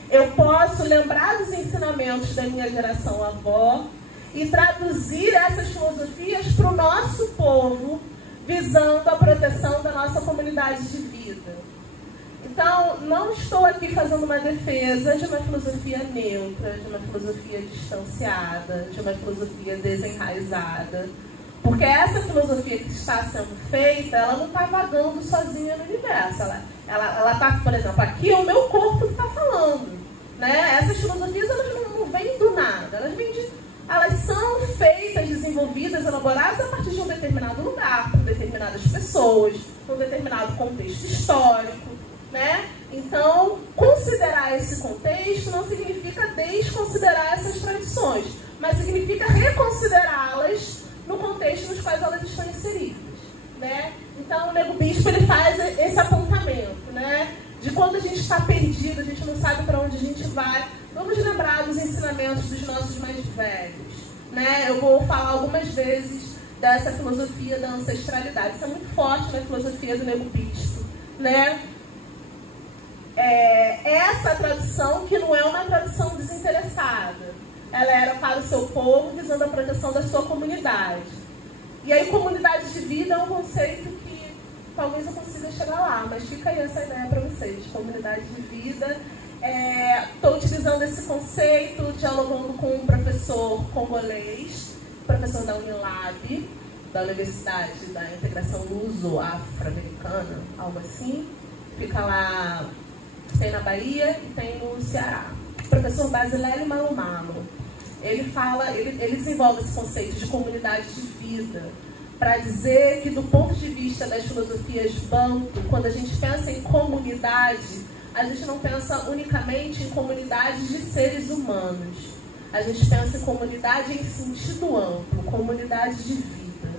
Eu posso lembrar dos ensinamentos da minha geração avó e traduzir essas filosofias para o nosso povo, visando a proteção da nossa comunidade de vida. Então, não estou aqui fazendo uma defesa de uma filosofia neutra, de uma filosofia distanciada, de uma filosofia desenraizada. Porque essa filosofia que está sendo feita, ela não está vagando sozinha no universo. Ela está, por exemplo, aqui é o meu corpo que está falando. Né? Essas filosofias, elas não vêm do nada. Elas são feitas, desenvolvidas, elaboradas a partir de um determinado lugar, por determinadas pessoas, por um determinado contexto histórico. Né? Então, considerar esse contexto não significa desconsiderar essas tradições, mas significa reconsiderá-las no contexto nos quais elas estão inseridas. Né? Então, o Nego Bispo ele faz esse apontamento, né? De quando a gente está perdido, a gente não sabe para onde a gente vai. Vamos lembrar dos ensinamentos dos nossos mais velhos. Né? Eu vou falar algumas vezes dessa filosofia da ancestralidade. Isso é muito forte na filosofia do Nego Bispo. Né? Essa tradução que não é uma tradução desinteressada. Ela era para o seu povo, visando a proteção da sua comunidade. E aí, comunidade de vida é um conceito que talvez eu consiga chegar lá, mas fica aí essa ideia para vocês. Comunidade de vida. Estou utilizando esse conceito, dialogando com um professor congolês, professor da Unilab, da Universidade da Integração Luso-Afro-Americana, algo assim. Fica lá, tem na Bahia e tem no Ceará. O professor Basilélio Malumalo. Ele desenvolve esse conceito de comunidade de vida, para dizer que, do ponto de vista das filosofias banto, quando a gente pensa em comunidade, a gente não pensa unicamente em comunidades de seres humanos. A gente pensa em comunidade em sentido amplo, comunidade de vida.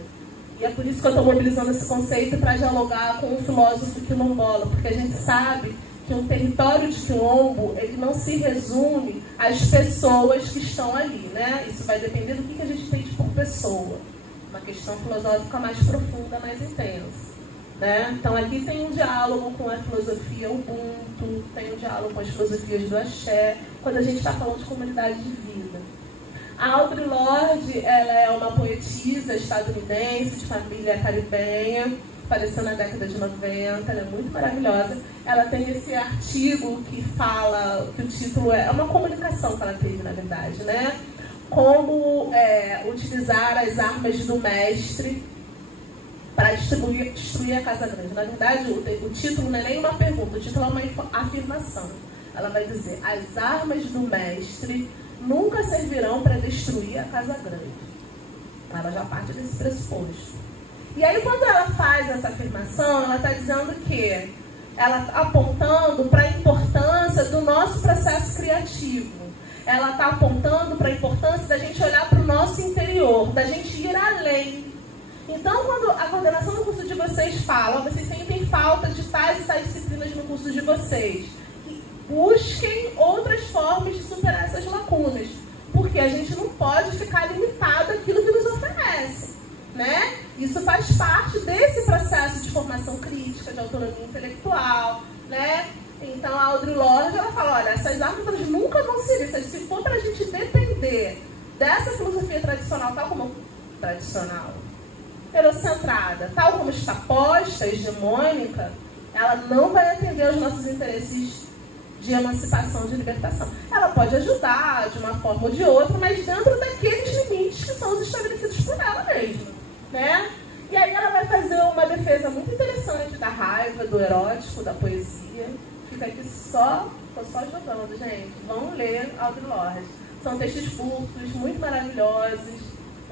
E é por isso que eu estou mobilizando esse conceito para dialogar com um filósofo quilombola, porque a gente sabe que um território de quilombo, ele não se resume às pessoas que estão ali, né? Isso vai depender do que a gente entende por pessoa. Uma questão filosófica mais profunda, mais intensa. Né? Então aqui tem um diálogo com a filosofia Ubuntu, tem um diálogo com as filosofias do Axé, quando a gente está falando de comunidade de vida. A Audre Lorde, ela é uma poetisa estadunidense, de família caribenha, faleceu na década de 90, ela é muito maravilhosa. Ela tem esse artigo que fala, que o título é uma comunicação que ela teve, na verdade, né? Como utilizar as armas do mestre para destruir a Casa Grande. Na verdade, o título não é nem uma pergunta, o título é uma afirmação. Ela vai dizer, as armas do mestre nunca servirão para destruir a Casa Grande. Ela já parte desse pressuposto. E aí, quando ela faz essa afirmação, ela está dizendo que ela está apontando para a importância do nosso processo criativo. Ela está apontando para a importância da gente olhar para o nosso interior, da gente ir além. Então, quando a coordenação do curso de vocês fala, vocês sentem falta de tais e tais disciplinas no curso de vocês, busquem outras formas de superar essas lacunas, porque a gente não pode ficar limitado àquilo que nos oferece, né? Isso faz parte desse processo de formação crítica, de autonomia intelectual, né? Então a Audre Lorde, ela fala, olha, essas armas elas nunca vão ser isso. Se for para a gente depender dessa filosofia tradicional, tal como tradicional, eurocentrada, tal como está posta, hegemônica, ela não vai atender aos nossos interesses de emancipação, de libertação. Ela pode ajudar de uma forma ou de outra, mas dentro daqueles limites que são os estabelecidos por ela mesma, né? E aí ela vai fazer uma defesa muito interessante da raiva, do erótico, da poesia. Fica aqui só, tô só jogando, gente. Vão ler Audre Lorde. São textos curtos, muito maravilhosos.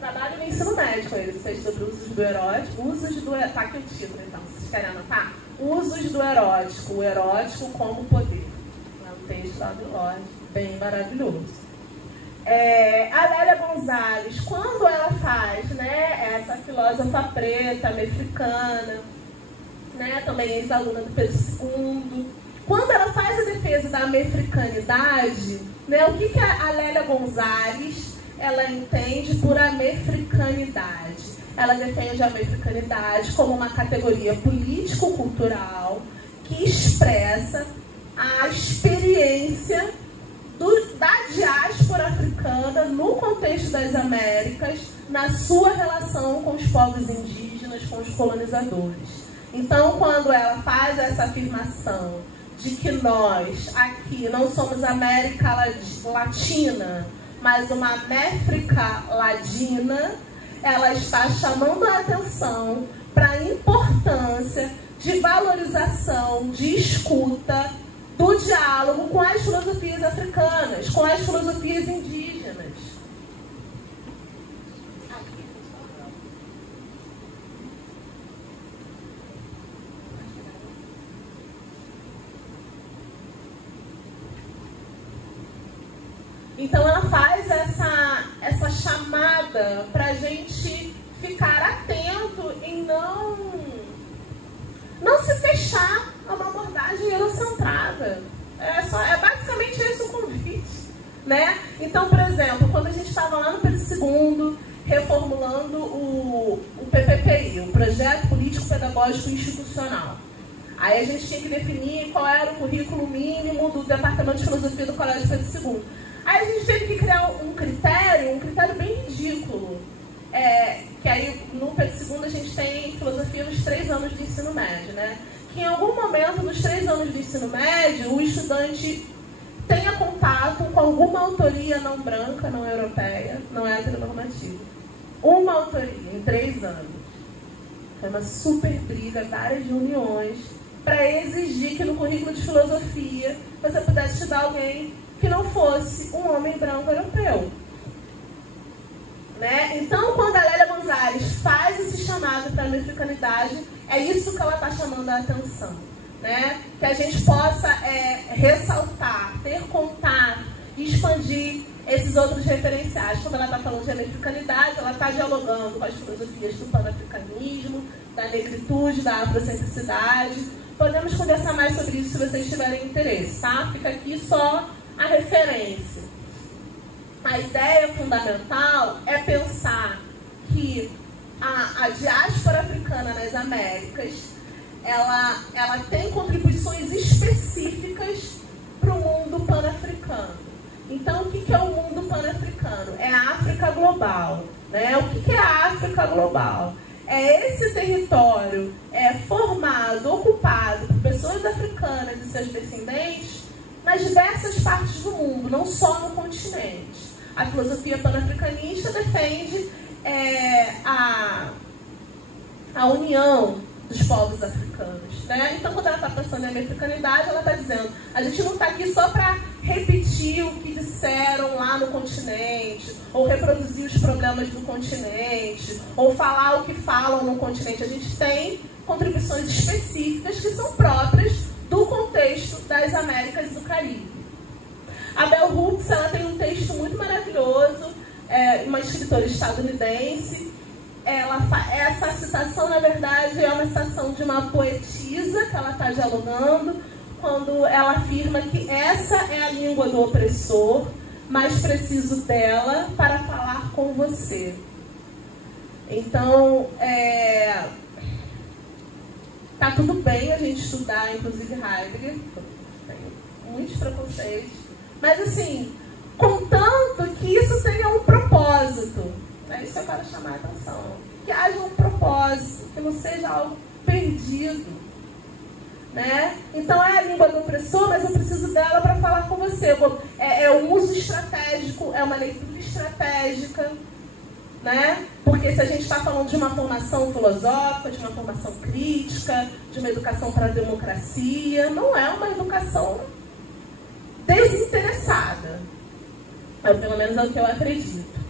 Trabalho no ensino médio com esse texto sobre usos do erótico. Tá aqui o título, então, se vocês querem anotar. Usos do erótico, o erótico como poder. É um texto lá do Lorde, bem maravilhoso. A Lélia Gonzalez, quando ela faz, né, essa filósofa preta, mexicana, né, também ex-aluna do Pedro II, quando ela faz a defesa da americanidade, né, o que a Lélia Gonzalez ela entende por americanidade? Ela defende a americanidade como uma categoria político-cultural que expressa a experiência da diáspora africana no contexto das Américas, na sua relação com os povos indígenas, com os colonizadores. Então, quando ela faz essa afirmação de que nós aqui não somos América Latina, mas uma América Ladina, ela está chamando a atenção para a importância de valorização, de escuta, do diálogo com as filosofias africanas, com as filosofias indígenas. Então ela faz essa chamada para a gente ficar atento e não se fechar a uma abordagem eurocentrada. É basicamente esse o convite, né? Então, por exemplo, quando a gente estava lá no Pedro II, reformulando o PPPI, o Projeto Político Pedagógico Institucional, aí a gente tinha que definir qual era o currículo mínimo do Departamento de Filosofia do Colégio Pedro II. Aí a gente teve que criar um critério bem ridículo. Que aí no Pedro II a gente tem filosofia nos 3 anos de ensino médio, né? Que em algum momento nos 3 anos de ensino médio o estudante tenha contato com alguma autoria não branca, não europeia, não heteronormativa. Uma autoria em 3 anos. Foi uma super briga, várias reuniões, para exigir que no currículo de filosofia você pudesse estudar alguém que não fosse um homem branco europeu. Né? Então, quando a Lélia Gonzalez faz esse chamado para a americanidade, é isso que ela está chamando a atenção. Né? Que a gente possa ressaltar, ter contato e expandir esses outros referenciais. Quando ela está falando de americanidade, ela está dialogando com as filosofias do panafricanismo, da negritude, da afrocentricidade. Podemos conversar mais sobre isso se vocês tiverem interesse, tá? Fica aqui só a referência. A ideia fundamental é pensar que a diáspora africana nas Américas, ela tem contribuições específicas para o mundo pan-africano. Então, o que é o mundo pan-africano? É a África global. Né? O que é a África global? É esse território formado, ocupado por pessoas africanas e seus descendentes nas diversas partes do mundo, não só no continente. A filosofia panafricanista defende a união dos povos africanos. Né? Então, quando ela está pensando em americanidade, ela está dizendo, a gente não está aqui só para repetir o que disseram lá no continente, ou reproduzir os problemas do continente, ou falar o que falam no continente. A gente tem contribuições específicas que são próprias do contexto das Américas e do Caribe. A Bell Hooks, ela tem um texto muito maravilhoso, uma escritora estadunidense. Essa citação, na verdade, é uma citação de uma poetisa que ela está dialogando, quando ela afirma que essa é a língua do opressor, mas preciso dela para falar com você. Então, tá tudo bem a gente estudar, inclusive Heidegger, tem muitos preconceitos, mas assim, contanto que isso tenha um propósito, é isso que eu quero chamar a atenção, que haja um propósito, que não seja algo perdido, né? Então é a língua do opressor, mas eu preciso dela para falar com você. É um uso estratégico, é uma leitura estratégica, né? Porque se a gente está falando de uma formação filosófica, de uma formação crítica, de uma educação para a democracia, não é uma educação desinteressada. Pelo menos é o que eu acredito.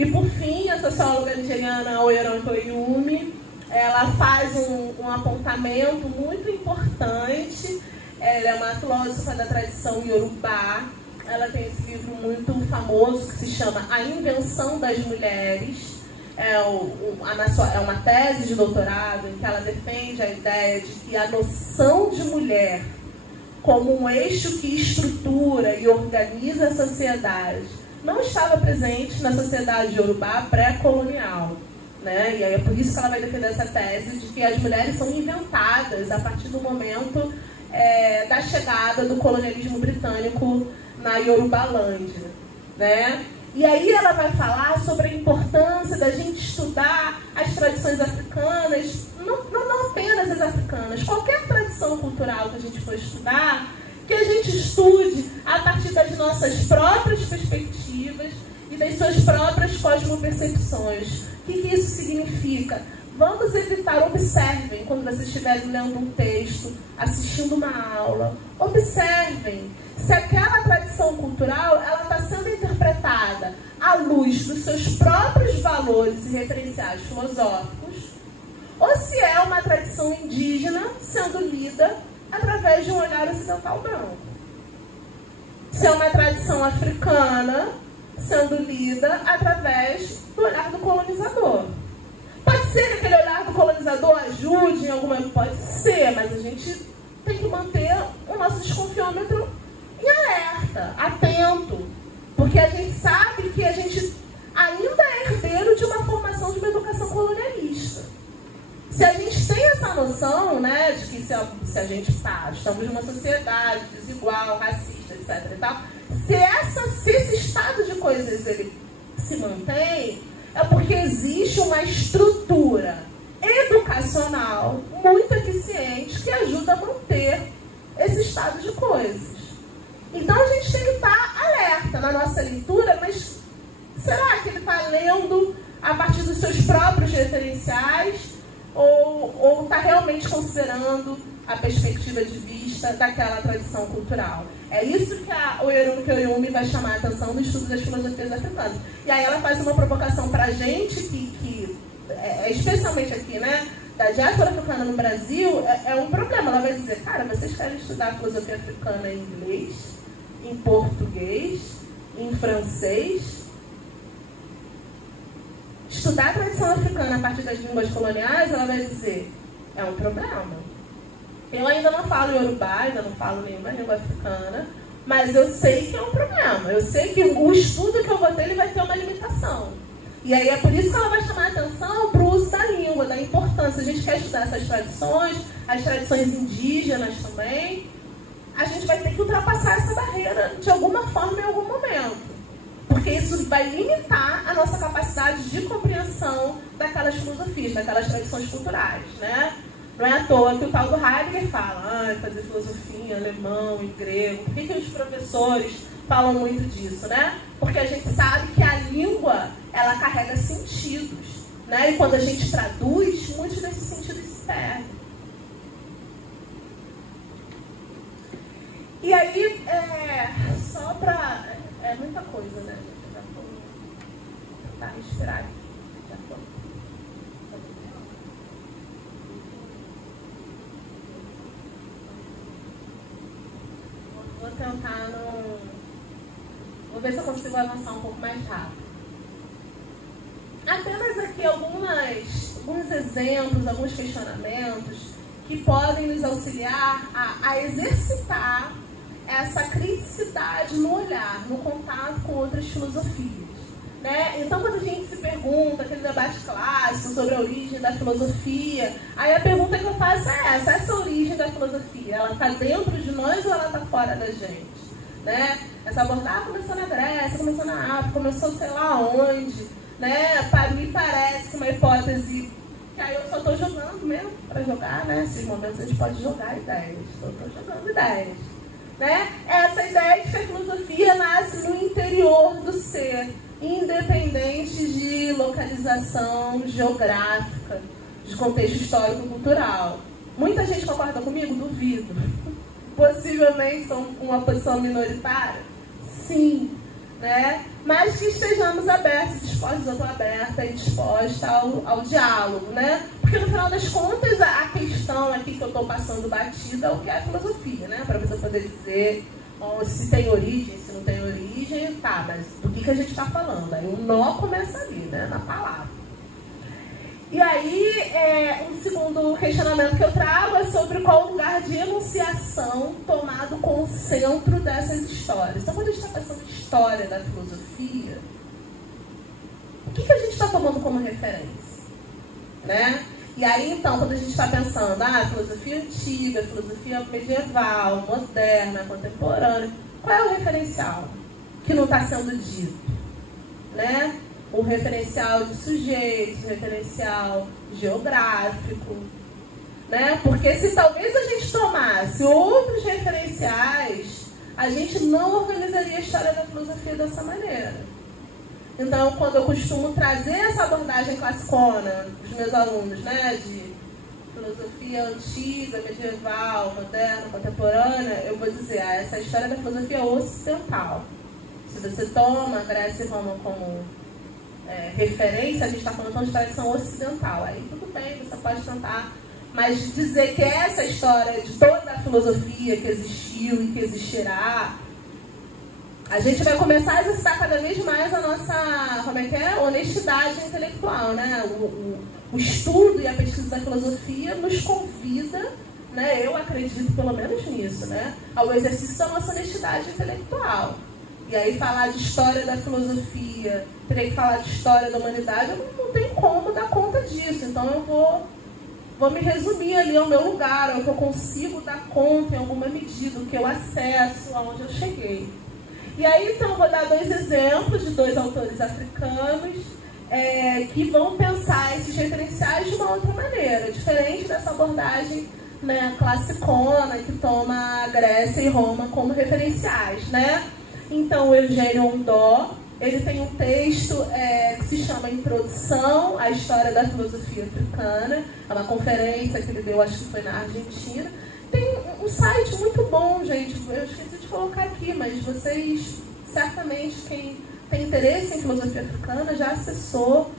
E por fim, a socióloga nigeriana Oyeron Toyumi, ela faz um apontamento muito importante. Ela é uma filósofa da tradição Yorubá. Ela tem esse livro muito famoso que se chama A Invenção das Mulheres. É uma tese de doutorado em que ela defende a ideia de que a noção de mulher como um eixo que estrutura e organiza a sociedade não estava presente na sociedade iorubá pré-colonial, né? E aí é por isso que ela vai defender essa tese de que as mulheres são inventadas a partir do momento da chegada do colonialismo britânico na Yorubalândia, né? E aí ela vai falar sobre a importância da gente estudar as tradições africanas, não apenas as africanas, qualquer tradição cultural que a gente for estudar, que a gente estude a partir das nossas próprias perspectivas e das suas próprias cosmopercepções. O que isso significa? Vamos evitar, observem, quando vocês estiverem lendo um texto, assistindo uma aula, observem se aquela tradição cultural ela está sendo interpretada à luz dos seus próprios valores e referenciais filosóficos, ou se é uma tradição indígena sendo lida através de um olhar ocidental branco. Se é uma tradição africana sendo lida através do olhar do colonizador. Pode ser que aquele olhar do colonizador ajude em alguma... Pode ser, mas a gente tem que manter o nosso desconfiômetro em alerta, atento. Porque a gente sabe que a gente ainda é herdeiro de uma formação de uma educação colonialista. Se a gente tem essa noção, né, de que se a gente estamos numa sociedade desigual, racista, etc. E tal, se esse estado de coisas ele se mantém, é porque existe uma estrutura educacional muito eficiente que ajuda a manter esse estado de coisas. Então a gente tem que estar alerta na nossa leitura, mas será que ele está lendo a partir dos seus próprios referenciais ou está realmente considerando a perspectiva de vista daquela tradição cultural? É isso que a Oyeron Toyumi vai chamar a atenção no estudo das filosofias africanas. E aí ela faz uma provocação para a gente, que especialmente aqui, né, da diáspora africana no Brasil, é um problema. Ela vai dizer, cara, vocês querem estudar a filosofia africana em inglês, em português, em francês? Estudar a tradição africana a partir das línguas coloniais, ela vai dizer, é um problema. Eu ainda não falo Yorubá, ainda não falo nenhuma língua africana, mas eu sei que é um problema. Eu sei que o estudo que eu vou ter, ele vai ter uma limitação. E aí é por isso que ela vai chamar a atenção para o uso da língua, da importância. A gente quer estudar essas tradições, as tradições indígenas também. A gente vai ter que ultrapassar essa barreira de alguma forma em algum momento. Porque isso vai limitar a nossa capacidade de compreensão daquelas filosofias, daquelas tradições culturais, né? Não é à toa que o tal do Heidegger fala, fazer filosofia em alemão, em grego. Por que os professores falam muito disso, né? Porque a gente sabe que a língua, ela carrega sentidos, né? E quando a gente traduz, muitos desses sentidos se perdem. E aí, só para... É muita coisa, né? Já vou tentar respirar aqui. Já tô. Vou tentar não... Vou ver se eu consigo avançar um pouco mais rápido. Apenas aqui alguns exemplos, alguns questionamentos que podem nos auxiliar a exercitar essa criticidade no olhar, no contato com outras filosofias, né? Então, quando a gente se pergunta, aquele debate clássico sobre a origem da filosofia, aí a pergunta que eu faço é essa origem da filosofia, ela está dentro de nós ou ela está fora da gente? Né? Essa abordagem começou na Grécia, começou na África, começou sei lá onde, né? Me parece uma hipótese que aí eu só estou jogando mesmo, para jogar, né? Nesses momentos a gente pode jogar ideias, estou jogando ideias. Né? Essa ideia de que a filosofia nasce no interior do ser, independente de localização geográfica, de contexto histórico-cultural. Muita gente concorda comigo? Duvido. Possivelmente são uma posição minoritária? Sim. né? Mas que estejamos abertos, dispostos, eu estou aberta e disposta ao diálogo, né? Porque no final das contas a questão aqui que eu estou passando batida é o que é a filosofia, né? Para você poder dizer se tem origem, se não tem origem, tá, mas do que a gente está falando? Aí o nó começa ali, né? Na palavra. E aí, um segundo questionamento que eu trago é sobre qual o lugar de enunciação tomado como centro dessas histórias. Então, quando a gente está pensando em história da filosofia, o que a gente está tomando como referência? Né? E aí, então, quando a gente está pensando, filosofia antiga, filosofia medieval, moderna, contemporânea, qual é o referencial que não está sendo dito? Né? O referencial de sujeitos, o referencial geográfico, né? Porque se talvez a gente tomasse outros referenciais, a gente não organizaria a história da filosofia dessa maneira. Então, quando eu costumo trazer essa abordagem classicona dos meus alunos, né, de filosofia antiga, medieval, moderna, contemporânea, eu vou dizer, essa história da filosofia ocidental. Se você toma Grécia e Roma como referência, a gente está falando de tradição ocidental. Aí tudo bem, você pode tentar, mas dizer que essa história de toda a filosofia que existiu e que existirá, a gente vai começar a exercitar cada vez mais a nossa, honestidade intelectual, né? O estudo e a pesquisa da filosofia nos convida, né? Eu acredito pelo menos nisso, né? Ao exercício da nossa honestidade intelectual. E aí falar de história da filosofia, teria que falar de história da humanidade, eu não tenho como dar conta disso. Então eu vou me resumir ali ao meu lugar, ao que eu consigo dar conta em alguma medida, o que eu acesso, aonde eu cheguei. E aí então eu vou dar 2 exemplos de 2 autores africanos que vão pensar esses referenciais de uma outra maneira, diferente dessa abordagem, né, classicona, que toma a Grécia e Roma como referenciais, né? Então, o Eugênio Ondó, ele tem um texto que se chama Introdução à História da Filosofia Africana. É uma conferência que ele deu, acho que foi na Argentina. Tem um site muito bom, gente. Eu esqueci de colocar aqui, mas vocês, certamente, quem tem interesse em filosofia africana, já acessou.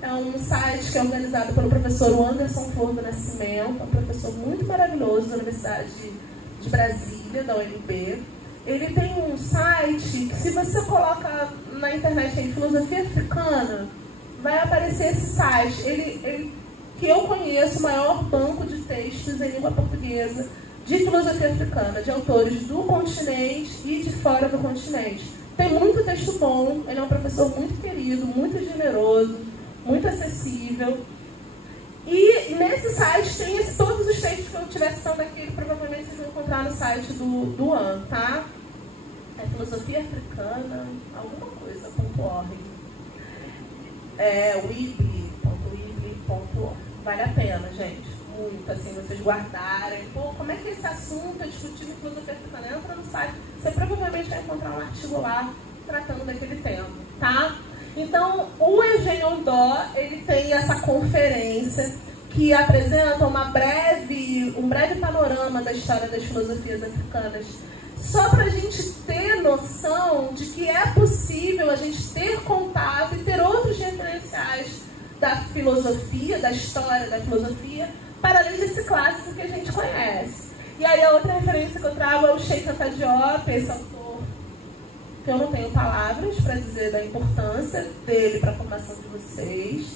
É um site que é organizado pelo professor Anderson Flor do Nascimento, um professor muito maravilhoso da Universidade de Brasília, da UNB. Ele tem um site que, se você coloca na internet aí, filosofia africana, vai aparecer esse site. Ele que eu conheço, o maior banco de textos em língua portuguesa de filosofia africana, de autores do continente e de fora do continente. Tem muito texto bom, ele é um professor muito querido, muito generoso, muito acessível. E nesse site tem todos os textos que eu estiver citando aqui, provavelmente vocês vão encontrar no site do AN, tá? É filosofia africana, alguma coisa, .org. Weebly.org. Vale a pena, gente. Muito, assim, vocês guardarem. Pô, como é que esse assunto é discutido em filosofia africana? Entra no site. Você provavelmente vai encontrar um artigo lá tratando daquele tema, tá? Então, o Eugênio Ondó, ele tem essa conferência que apresenta um breve panorama da história das filosofias africanas, só para a gente ter noção de que é possível a gente ter contato e ter outros referenciais da filosofia, da história da filosofia, para além desse clássico que a gente conhece. E aí a outra referência que eu trago é o Cheikh Anta Diop, esse autor que eu não tenho palavras para dizer da importância dele para a formação de vocês.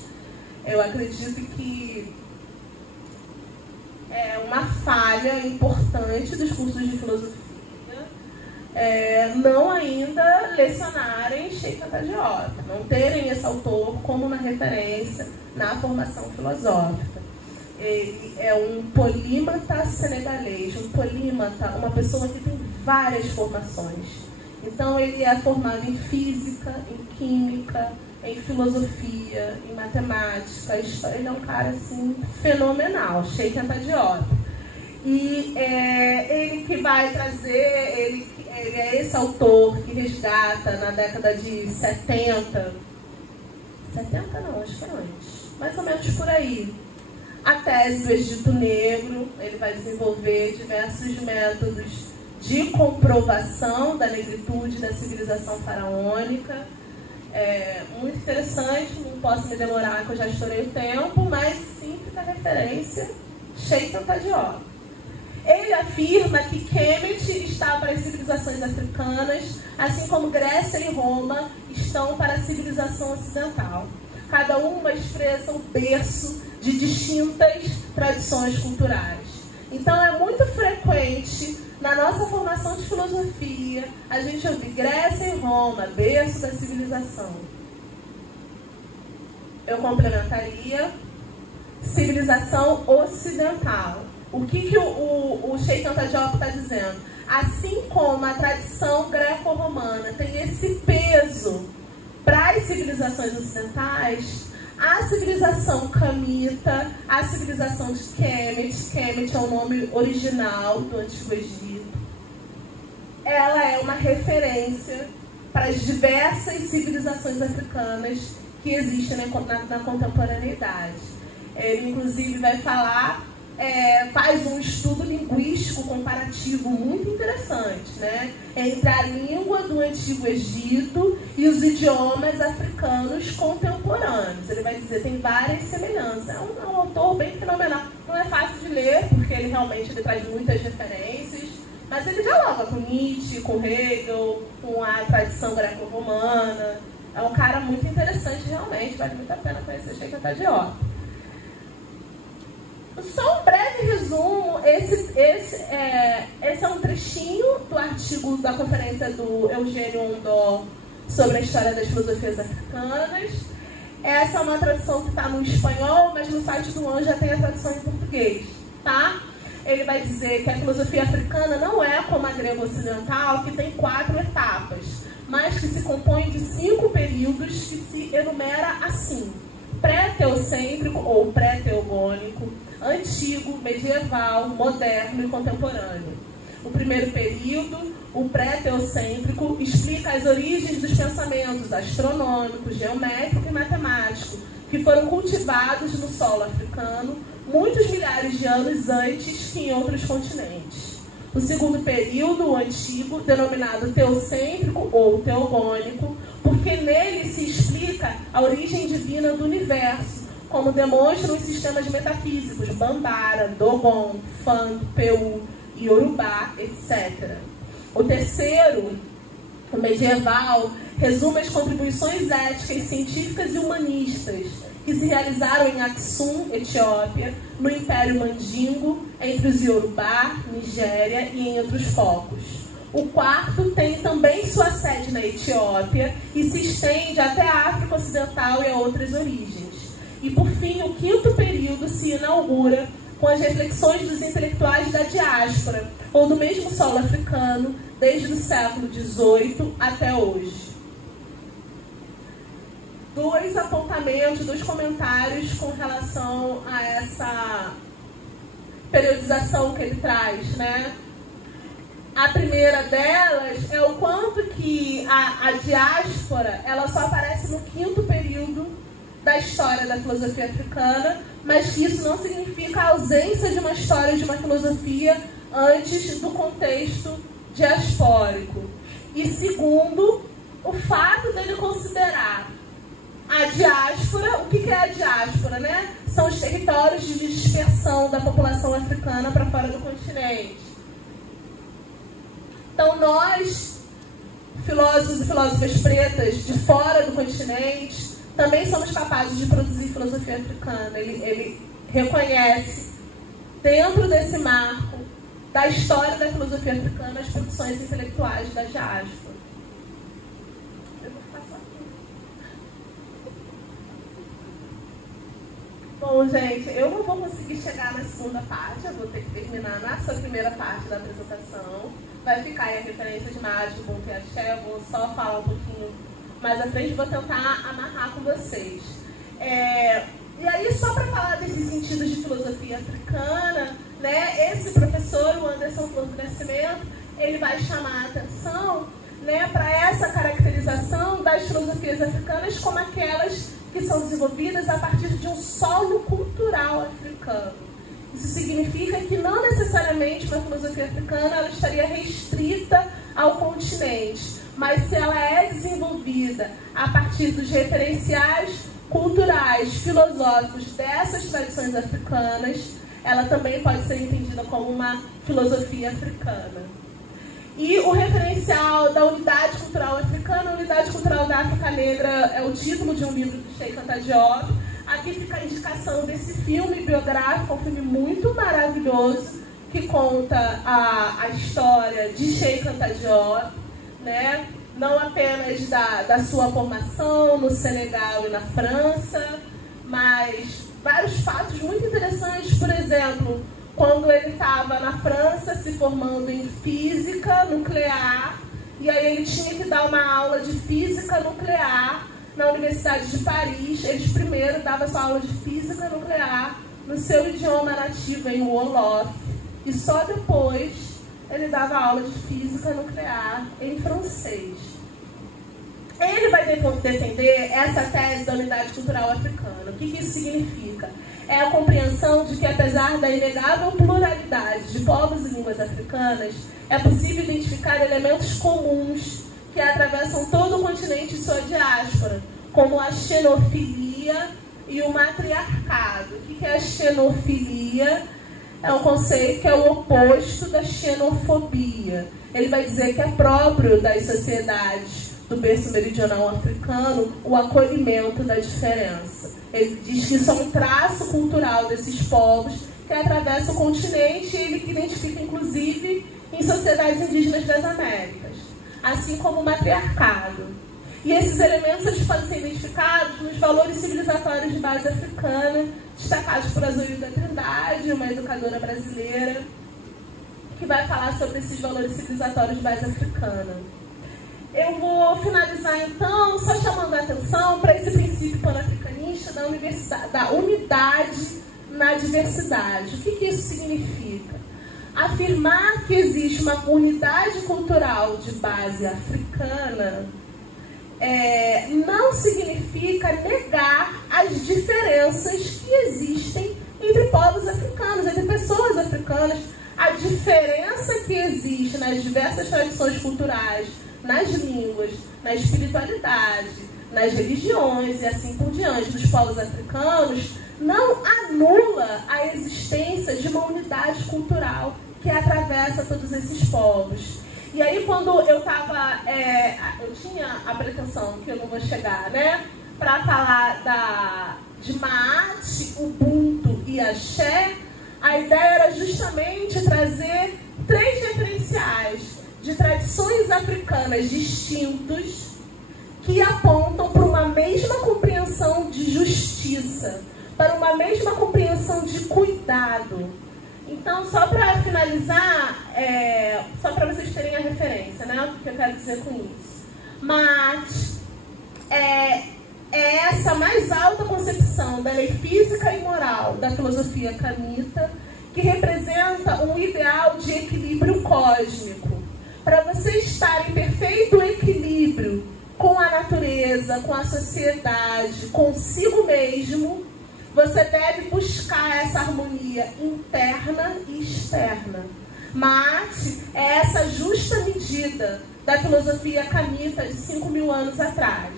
Eu acredito que é uma falha importante dos cursos de filosofia não ainda lecionarem Cheikh Anta Diop, não terem esse autor como uma referência na formação filosófica. Ele é um polímata senegalês, uma pessoa que tem várias formações. Então ele é formado em física, em química, em filosofia, em matemática, história. Ele é um cara assim fenomenal, Cheikh Anta Diop. E ele que vai trazer, ele é esse autor que resgata na década de 70 não, acho que foi antes, mais ou menos por aí, a tese do Egito Negro. Ele vai desenvolver diversos métodos de comprovação da negritude da civilização faraônica. Muito interessante, não posso me demorar que eu já estourei o tempo, mas sim fica a referência, Cheikh-Anta Diop. Ele afirma que Kemet está para as civilizações africanas, assim como Grécia e Roma estão para a civilização ocidental. Cada uma expressa o berço de distintas tradições culturais. Então é muito frequente na nossa formação de filosofia a gente ouvir Grécia e Roma, berço da civilização. Eu complementaria civilização ocidental. O que o Cheikh-Anta Diop está dizendo? Assim como a tradição greco-romana tem esse peso para as civilizações ocidentais, a civilização camita, a civilização de Kemet, Kemet é o nome original do Antigo Egito, ela é uma referência para as diversas civilizações africanas que existem na contemporaneidade. Ele, inclusive, vai falar, faz um estudo linguístico comparativo muito interessante, né, entre a língua do Antigo Egito e os idiomas africanos contemporâneos. Ele vai dizer que tem várias semelhanças. É um autor bem fenomenal. Não é fácil de ler, porque ele realmente traz muitas referências, mas ele dialoga com Nietzsche, com Hegel, com a tradição greco-romana. É um cara muito interessante, realmente, vale muito a pena conhecer Cheikh-Anta Diop. Só um breve resumo, esse é um trechinho do artigo da conferência do Eugênio Ondó sobre a história das filosofias africanas. Essa é uma tradução que está no espanhol, mas no site do UAN já tem a tradução em português, tá? Ele vai dizer que a filosofia africana não é como a grega ocidental, que tem 4 etapas, mas que se compõe de 5 períodos que se enumera assim: pré-teocêntrico ou pré-teogônico, antigo, medieval, moderno e contemporâneo. O primeiro período, o pré-teocêntrico, explica as origens dos pensamentos astronômico, geométrico e matemático, que foram cultivados no solo africano muitos milhares de anos antes que em outros continentes. O segundo período, o antigo, denominado teocêntrico ou teogônico, porque nele se explica a origem divina do universo, como demonstram os sistemas metafísicos Bambara, Dogon, Fan, Peu, Yorubá, etc. O terceiro, o medieval, resume as contribuições éticas, científicas e humanistas que se realizaram em Aksum, Etiópia, no Império Mandingo, entre os Yorubá, Nigéria e em outros focos. O quarto tem também sua sede na Etiópia e se estende até a África Ocidental e a outras origens. E, por fim, o quinto período se inaugura com as reflexões dos intelectuais da diáspora, ou do mesmo solo africano, desde o século XVIII até hoje. 2 apontamentos, 2 comentários com relação a essa periodização que ele traz, né? A primeira delas é o quanto que a diáspora ela só aparece no quinto período da história da filosofia africana, mas que isso não significa a ausência de uma história de uma filosofia antes do contexto diaspórico. E segundo, o fato dele considerar a diáspora, o que é a diáspora, né? São os territórios de dispersão da população africana para fora do continente. Então nós, filósofos e filósofas pretas de fora do continente, também somos capazes de produzir filosofia africana. Ele reconhece, dentro desse marco da história da filosofia africana, as produções intelectuais da diáspora. Eu vou ficar só aqui. Bom, gente, eu não vou conseguir chegar na segunda parte, eu vou ter que terminar na sua primeira parte da apresentação. Vai ficar aí a referência de Mágico, Bom Axé, eu vou só falar um pouquinho mais à frente, vou tentar amarrar com vocês. E aí, só para falar desses sentidos de filosofia africana, né, esse professor, o Anderson Flor do Nascimento, ele vai chamar a atenção, né, para essa caracterização das filosofias africanas como aquelas que são desenvolvidas a partir de um solo cultural africano. E Isso significa que não necessariamente uma filosofia africana ela estaria restrita ao continente, mas se ela é desenvolvida a partir dos referenciais culturais, filosóficos dessas tradições africanas, ela também pode ser entendida como uma filosofia africana. E o referencial da unidade cultural africana, a unidade cultural da África Negra é o título de um livro de Sheikh Anta Diop. Aqui fica a indicação desse filme biográfico, um filme muito maravilhoso, que conta a história de Sheikh Anta Diop, né? Não apenas da sua formação no Senegal e na França, mas vários fatos muito interessantes. Por exemplo, quando ele estava na França se formando em física nuclear, e aí ele tinha que dar uma aula de física nuclear na Universidade de Paris. Ele primeiro dava sua aula de física nuclear no seu idioma nativo, em Wolof, e só depois ele dava aula de física nuclear em francês. Ele vai defender essa tese da unidade cultural africana. O que isso significa? É a compreensão de que, apesar da inegável pluralidade de povos e línguas africanas, é possível identificar elementos comuns que atravessam todo o continente e sua diáspora, como a xenofilia e o matriarcado. O que é a xenofilia? É um conceito que é o oposto da xenofobia. Ele vai dizer que é próprio das sociedades do berço meridional africano o acolhimento da diferença. Ele diz que isso é um traço cultural desses povos que atravessa o continente, e ele que identifica, inclusive, em sociedades indígenas das Américas, assim como o matriarcado. E esses elementos eles podem ser identificados nos valores civilizatórios de base africana, destacados por Azuilda Trindade, uma educadora brasileira, que vai falar sobre esses valores civilizatórios de base africana. Eu vou finalizar, então, só chamando a atenção para esse princípio panafricanista da unidade na diversidade. O que isso significa? Afirmar que existe uma unidade cultural de base africana não significa negar as diferenças que existem entre povos africanos, entre pessoas africanas. A diferença que existe nas diversas tradições culturais, nas línguas, na espiritualidade, nas religiões e assim por diante dos povos africanos, não anula a existência de uma unidade cultural que atravessa todos esses povos. E aí, quando eu tinha a pretensão, que eu não vou chegar, né, para falar de Maat, Ubuntu e Axé, a ideia era justamente trazer 3 referenciais de tradições africanas distintos que apontam para uma mesma compreensão de justiça, para uma mesma compreensão de cuidado. Então, só para finalizar, só para vocês terem a referência, né, o que eu quero dizer com isso. Mas é essa mais alta concepção da lei física e moral da filosofia kamita que representa um ideal de equilíbrio cósmico. Para você estar em perfeito equilíbrio com a natureza, com a sociedade, consigo mesmo, você deve buscar essa harmonia interna e externa. Mas é essa justa medida da filosofia kamita de 5.000 anos atrás,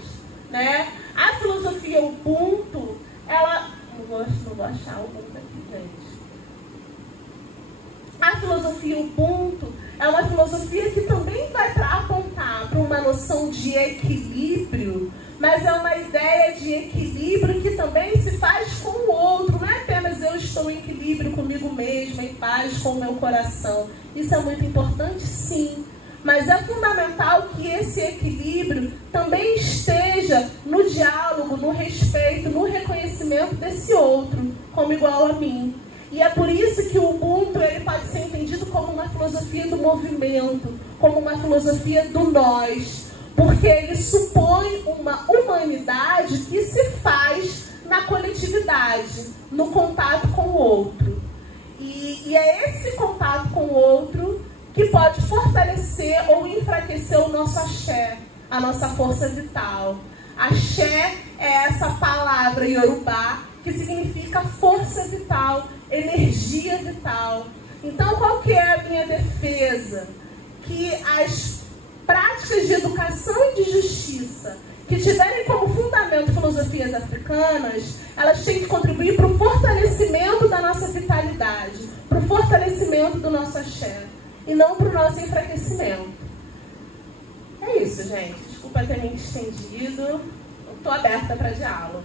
né? A filosofia Ubuntu, ela... Não vou achar o Ubuntu aqui, gente. A filosofia Ubuntu é uma filosofia que também vai apontar para uma noção de equilíbrio, mas é uma ideia de equilíbrio que também se faz com o outro. Não é apenas eu estou em equilíbrio comigo mesma, em paz com o meu coração. Isso é muito importante, sim. Mas é fundamental que esse equilíbrio também esteja no diálogo, no respeito, no reconhecimento desse outro como igual a mim. E é por isso que o Ubuntu ele pode ser entendido como uma filosofia do movimento, como uma filosofia do nós, porque ele supõe uma humanidade que se faz na coletividade, no contato com o outro. E é esse contato com o outro que pode fortalecer ou enfraquecer o nosso axé, a nossa força vital. Axé é essa palavra iorubá que significa força vital, energia vital. Então, qual que é a minha defesa? Que as práticas de educação e de justiça que tiverem como fundamento filosofias africanas, elas têm que contribuir para o fortalecimento da nossa vitalidade, para o fortalecimento do nosso axé, e não para o nosso enfraquecimento. É isso, gente. Desculpa ter me estendido. Estou aberta para diálogos.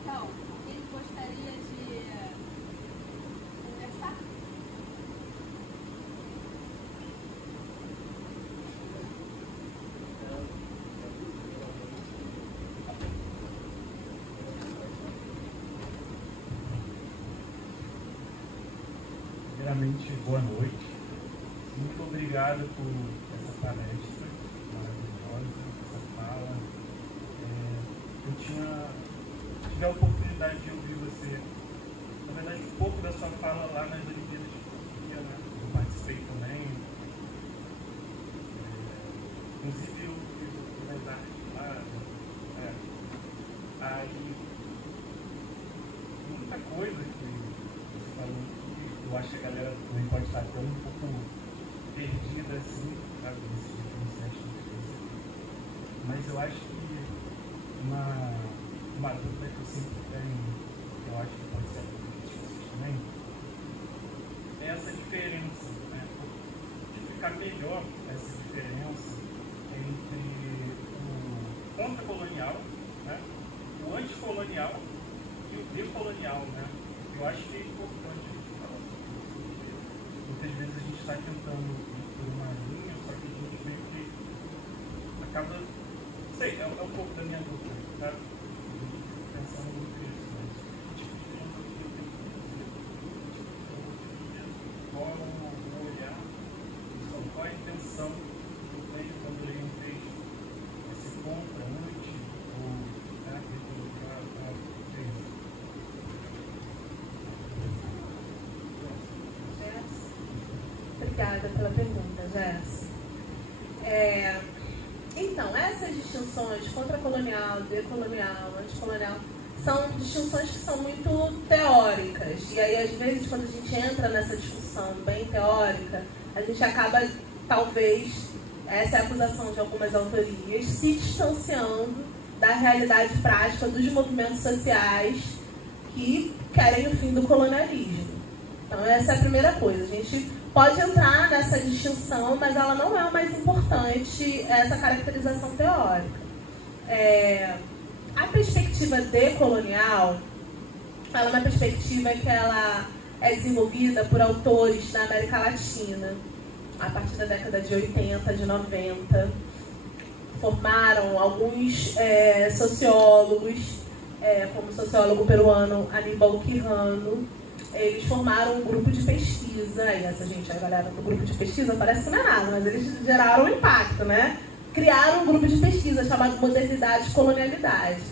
Então, quem gostaria de conversar? Primeiramente, boa noite. Muito obrigado por essa palestra maravilhosa, essa fala. Eu tive a oportunidade de ouvir você, na verdade, um pouco da sua fala lá nas Olimpíadas de Filosofia, né? Eu participei também. Inclusive, eu fiz algumas artes lá. Aí, muita coisa que você falou. Eu acho que a galera também pode estar até um pouco perdida assim, sabe, nesse tipo de coisa. Mas eu acho que uma dúvida que eu sempre tenho, que eu acho que pode ser para vocês também, é essa diferença, né? Explicar melhor essa diferença entre o contra-colonial, né? O anticolonial e o decolonial, né? Eu acho que é importante. Muitas vezes a gente está tentando ir por uma linha, só que a gente meio que acaba. Não sei, é um pouco da minha dúvida, tá? Eu fico pensando muito nisso, mas que tipo de filosofia tem que fazer? Qual o olhar, qual a intenção que eu tenho quando eu leio um texto? Esse contra, anti, ou Obrigada pela pergunta, Jéssica. Então, essas distinções contra-colonial, decolonial, anticolonial, são distinções que são muito teóricas. E aí, às vezes, quando a gente entra nessa discussão bem teórica, a gente acaba, talvez, essa é a acusação de algumas autorias, se distanciando da realidade prática dos movimentos sociais que querem o fim do colonialismo. Então, essa é a primeira coisa. A gente pode entrar nessa distinção, mas ela não é a mais importante, essa caracterização teórica. A perspectiva decolonial, ela é uma perspectiva que ela é desenvolvida por autores na América Latina, a partir da década de 80, de 90. Formaram alguns sociólogos, como o sociólogo peruano Aníbal Quijano. Eles formaram um grupo de pesquisa, e a galera do grupo de pesquisa parece que não é nada, mas eles geraram um impacto, né? Criaram um grupo de pesquisa chamado Modernidade e Colonialidade.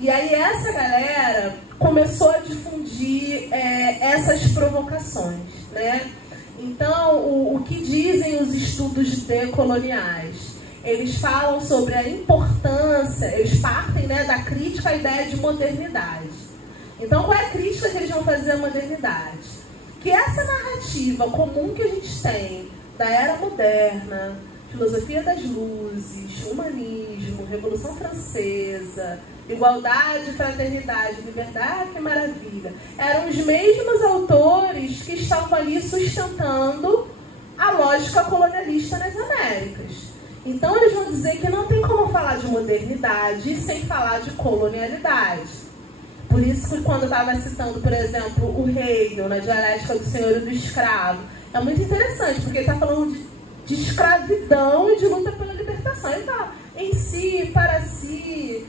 E aí essa galera começou a difundir essas provocações, né? Então, o que dizem os estudos decoloniais? Eles falam sobre a importância, eles partem, né, da crítica à ideia de modernidade. Então, qual é a crítica que eles vão fazer à modernidade? Que essa narrativa comum que a gente tem da era moderna, filosofia das luzes, humanismo, Revolução Francesa, igualdade, fraternidade, liberdade, que maravilha, eram os mesmos autores que estavam ali sustentando a lógica colonialista nas Américas. Então, eles vão dizer que não tem como falar de modernidade sem falar de colonialidade. Por isso que quando eu estava citando, por exemplo, o Hegel, na Dialética do Senhor e do Escravo, é muito interessante, porque ele está falando de escravidão e de luta pela libertação. Ele está em si, para si,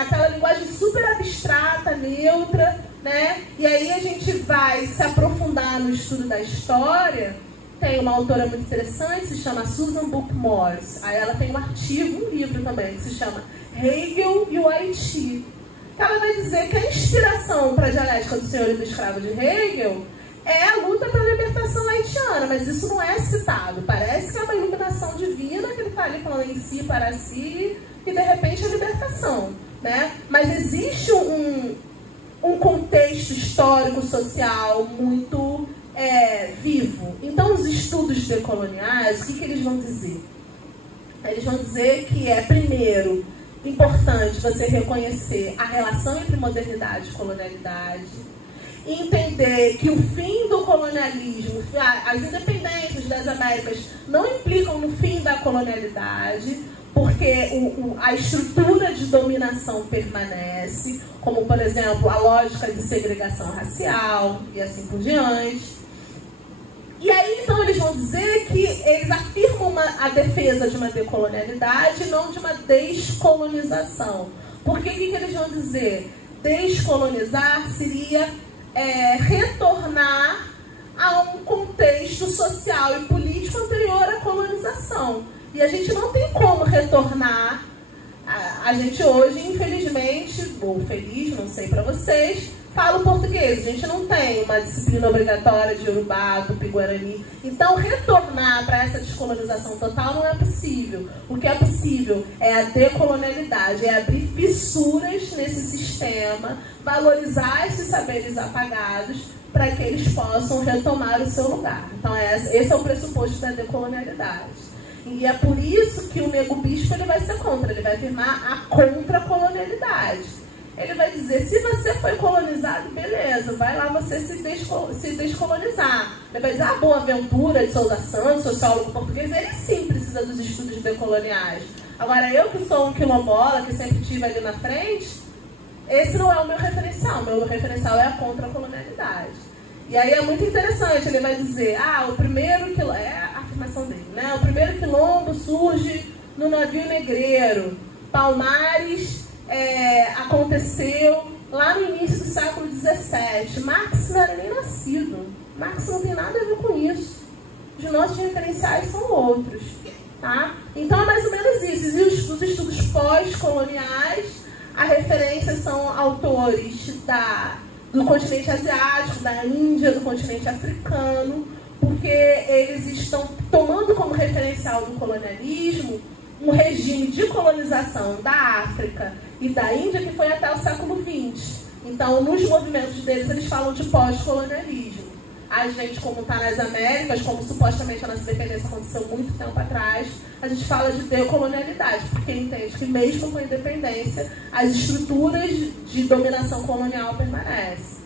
aquela linguagem super abstrata, neutra, né? E aí a gente vai se aprofundar no estudo da história. Tem uma autora muito interessante, se chama Susan Book Morse. Aí ela tem um artigo, um livro também, que se chama Hegel e o Haiti. Ela vai dizer que a inspiração para a Dialética do Senhor e do Escravo de Hegel é a luta pela libertação haitiana, mas isso não é citado. Parece que é uma iluminação divina, que ele está ali falando em si, para si, e de repente a libertação, né? Mas existe um contexto histórico, social muito vivo. Então, os estudos decoloniais, o que eles vão dizer? Eles vão dizer que primeiro, importante você reconhecer a relação entre modernidade e colonialidade, entender que o fim do colonialismo, as independências das Américas não implicam no fim da colonialidade, porque a estrutura de dominação permanece, como, por exemplo, a lógica de segregação racial e assim por diante. E aí, então, eles vão dizer que eles afirmam a defesa de uma decolonialidade e não de uma descolonização. Porque o que eles vão dizer? Descolonizar seria retornar a um contexto social e político anterior à colonização. E a gente não tem como retornar. A gente hoje, infelizmente, ou feliz, não sei para vocês, fala o português. A gente não tem uma disciplina obrigatória de Yorubá, Tupi-Guarani. Então, retornar para essa descolonização total não é possível. O que é possível é a decolonialidade, é abrir fissuras nesse sistema, valorizar esses saberes apagados para que eles possam retomar o seu lugar. Então, esse é o pressuposto da decolonialidade. E é por isso que o nego bispo ele vai ser contra, ele vai afirmar a contra-colonialidade. Ele vai dizer, se você foi colonizado, beleza, vai lá você se descolonizar. Ele vai dizer, Boaventura de Souza Santos, sociólogo português, ele sim precisa dos estudos decoloniais. Agora, eu que sou um quilombola, que sempre estive ali na frente, esse não é o meu referencial. O meu referencial é a contra-colonialidade. E aí é muito interessante, ele vai dizer, o primeiro quilombo, a afirmação dele, né? O primeiro quilombo surge no navio negreiro. Palmares aconteceu lá no início do século XVII. Marx não era nem nascido. Marx não tem nada a ver com isso. Os nossos referenciais são outros. Tá? Então é mais ou menos isso. E os estudos pós-coloniais, a referência são autores do continente asiático, da Índia, do continente africano, porque eles estão tomando como referencial do colonialismo um regime de colonização da África e da Índia que foi até o século XX. Então, nos movimentos deles, eles falam de pós-colonialismo. A gente, como está nas Américas, como supostamente a nossa independência aconteceu muito tempo atrás, a gente fala de decolonialidade, porque entende que mesmo com a independência, as estruturas de dominação colonial permanecem.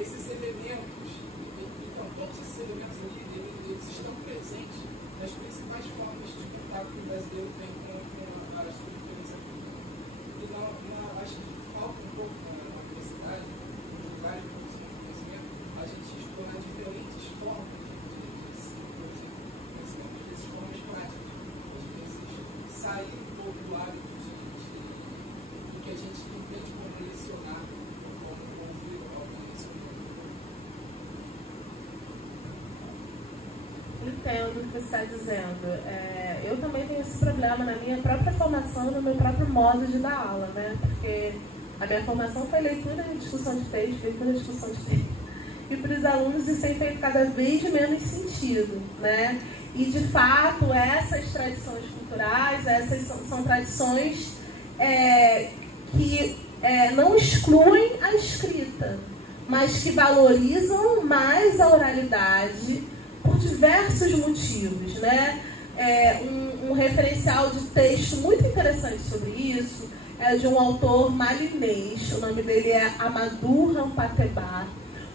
Esses elementos, então, todos esses elementos ali, eles estão presentes nas principais formas de contato que o brasileiro tem com a sua diferença. E acho que falta um pouco na universidade, nos lugares de produção de conhecimento, a gente explorar diferentes formas de conhecimento, às vezes formas práticas, às vezes sair um pouco do hábito do que a gente entende como lecionar. Entendo o que você está dizendo. Eu também tenho esse problema na minha própria formação, no meu próprio modo de dar aula, né? Porque a minha formação foi leitura e discussão de texto, e para os alunos isso tem feito cada vez menos sentido, né? E, de fato, essas tradições culturais, essas são tradições que não excluem a escrita, mas que valorizam mais a oralidade por diversos motivos, né? Um referencial de texto muito interessante sobre isso é de um autor malinês. O nome dele é Amadou Hampateba.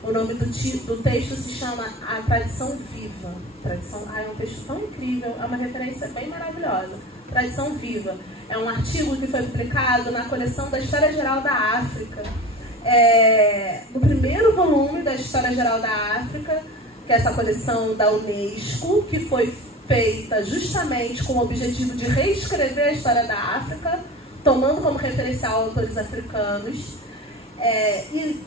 O nome do texto se chama A Tradição Viva. É um texto tão incrível, é uma referência bem maravilhosa. Tradição Viva. É um artigo que foi publicado na coleção da História Geral da África. No primeiro volume da História Geral da África, que é essa coleção da Unesco, que foi feita justamente com o objetivo de reescrever a história da África, tomando como referencial autores africanos. E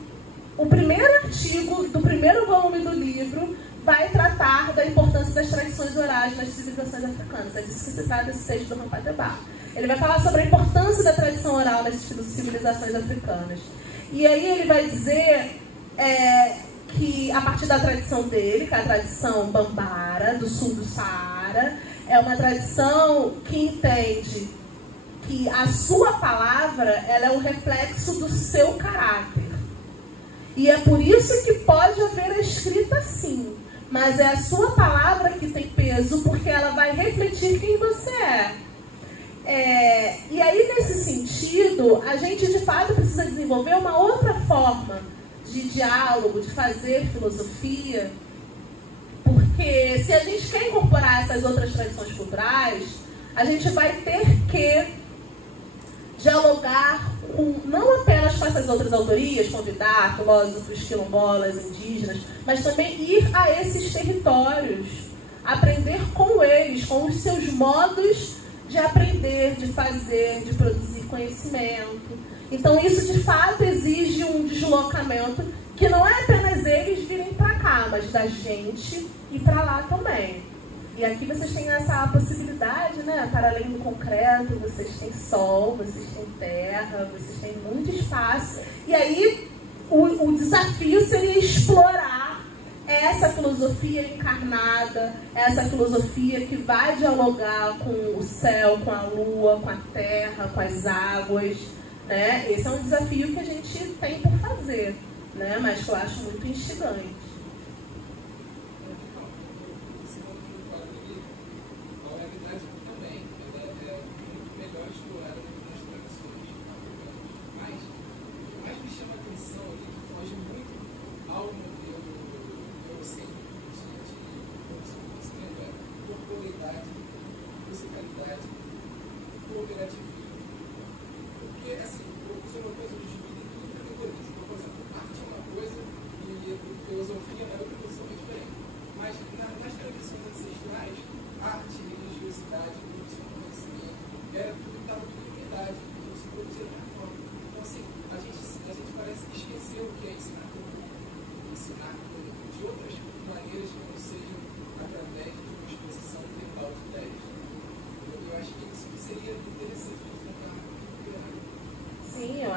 o primeiro artigo do primeiro volume do livro vai tratar da importância das tradições orais nas civilizações africanas. É disso que se trata esse texto do Hampateba. Ele vai falar sobre a importância da tradição oral nas civilizações africanas. E aí ele vai dizer que a partir da tradição dele, que é a tradição Bambara, do sul do Saara, é uma tradição que entende que a sua palavra ela é um reflexo do seu caráter. E é por isso que pode haver a escrita sim, mas é a sua palavra que tem peso, porque ela vai refletir quem você é. E aí, nesse sentido, a gente de fato precisa desenvolver uma outra forma de diálogo, de fazer filosofia, porque se a gente quer incorporar essas outras tradições culturais, a gente vai ter que dialogar não apenas com essas outras autorias, convidar filósofos quilombolas, indígenas, mas também ir a esses territórios, aprender com eles, com os seus modos de aprender, de fazer, de produzir conhecimento. Então isso de fato exige um deslocamento que não é apenas eles virem para cá, mas da gente ir para lá também. E aqui vocês têm essa possibilidade, né? Para além do concreto, vocês têm sol, vocês têm terra, vocês têm muito espaço. E aí o desafio seria explorar essa filosofia encarnada, essa filosofia que vai dialogar com o céu, com a lua, com a terra, com as águas, né? Esse é um desafio que a gente tem por fazer, né? Mas que eu acho muito instigante.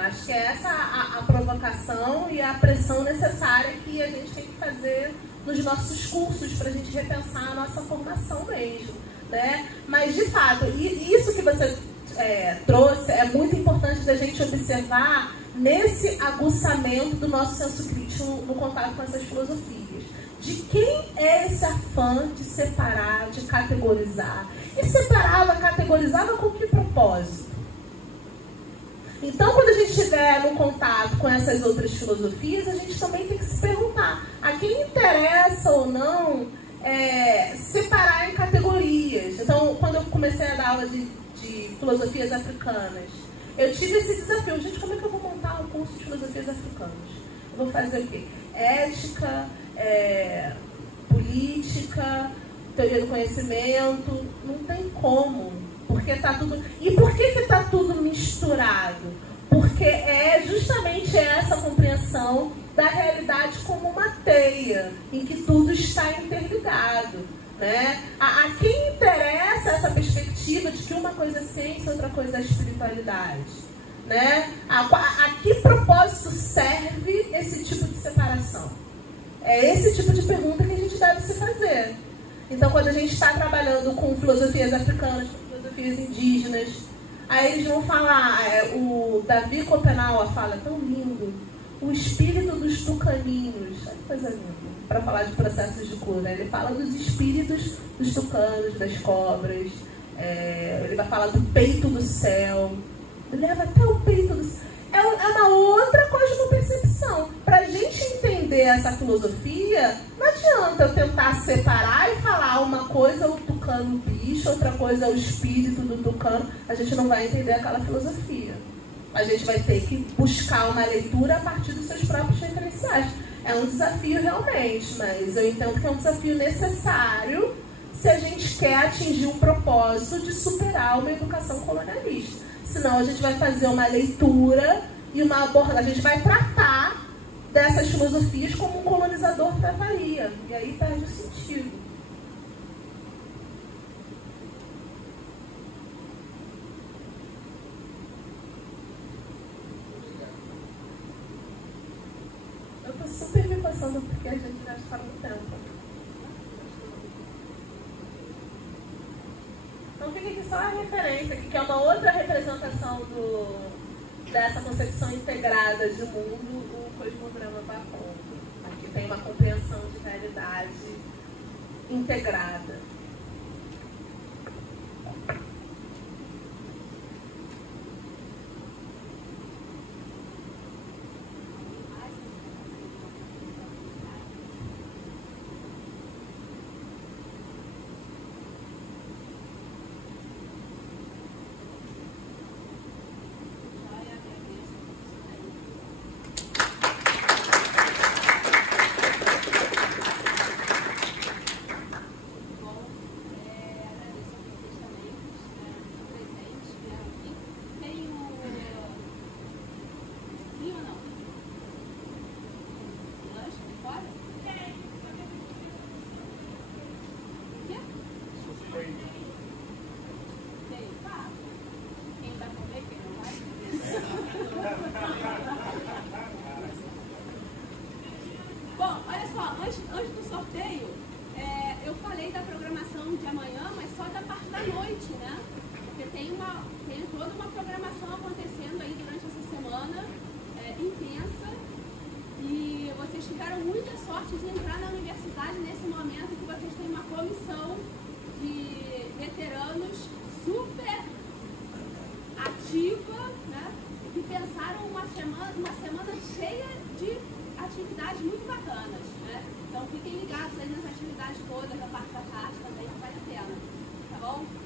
Acho que é essa a provocação e a pressão necessária que a gente tem que fazer nos nossos cursos para a gente repensar a nossa formação mesmo, né? Mas, de fato, isso que você trouxe é muito importante da gente observar nesse aguçamento do nosso senso crítico no contato com essas filosofias. De quem é esse afã de separar, de categorizar? E separava, categorizava com que propósito? Então, quando a gente estiver no contato com essas outras filosofias, a gente também tem que se perguntar a quem interessa ou não separar em categorias. Então, quando eu comecei a dar aula de filosofias africanas, eu tive esse desafio. Gente, como é que eu vou montar um curso de filosofias africanas? Eu vou fazer o quê? Ética, política, teoria do conhecimento. Não tem como. Porque tá tudo... E por que está tudo misturado? Porque é justamente essa compreensão da realidade como uma teia, em que tudo está interligado, né? A quem interessa essa perspectiva de que uma coisa é ciência e outra coisa é espiritualidade? Né? A que propósito serve esse tipo de separação? É esse tipo de pergunta que a gente deve se fazer. Então, quando a gente está trabalhando com filosofias africanas, filosofias indígenas, aí eles vão falar, o Davi Copenau fala tão lindo, o espírito dos tucaninhos. Olha que coisa linda. Para falar de processos de cura. Ele fala dos espíritos dos tucanos, das cobras. Ele vai falar do peito do céu. Ele leva até o peito do céu. É uma outra cosmopercepção. Para a gente entender essa filosofia, não adianta eu tentar separar e falar uma coisa é o tucano bicho, outra coisa é o espírito do tucano. A gente não vai entender aquela filosofia. A gente vai ter que buscar uma leitura a partir dos seus próprios referenciais. É um desafio realmente, mas eu entendo que é um desafio necessário se a gente quer atingir um propósito de superar uma educação colonialista. Senão a gente vai fazer uma leitura e uma abordagem, a gente vai tratar dessas filosofias como um colonizador trataria. E aí perde o sentido. Eu tô super me passando porque a gente já está no tempo. Então fica aqui só a referência, que é uma outra representação dessa concepção integrada de mundo, o cosmograma Bacon. Aqui tem uma compreensão de realidade integrada. Antes do sorteio, eu falei da programação de amanhã, mas só da parte da noite, né? Porque tem toda uma programação acontecendo aí durante essa semana, intensa, e vocês tiveram muita sorte de entrar na universidade nesse momento que vocês têm uma comissão de veteranos super ativa, né? Que pensaram uma semana cheia de atividades muito bacanas, né? Então fiquem ligados aí nas atividades todas, da parte da tarde também, que vale a pena, tá bom?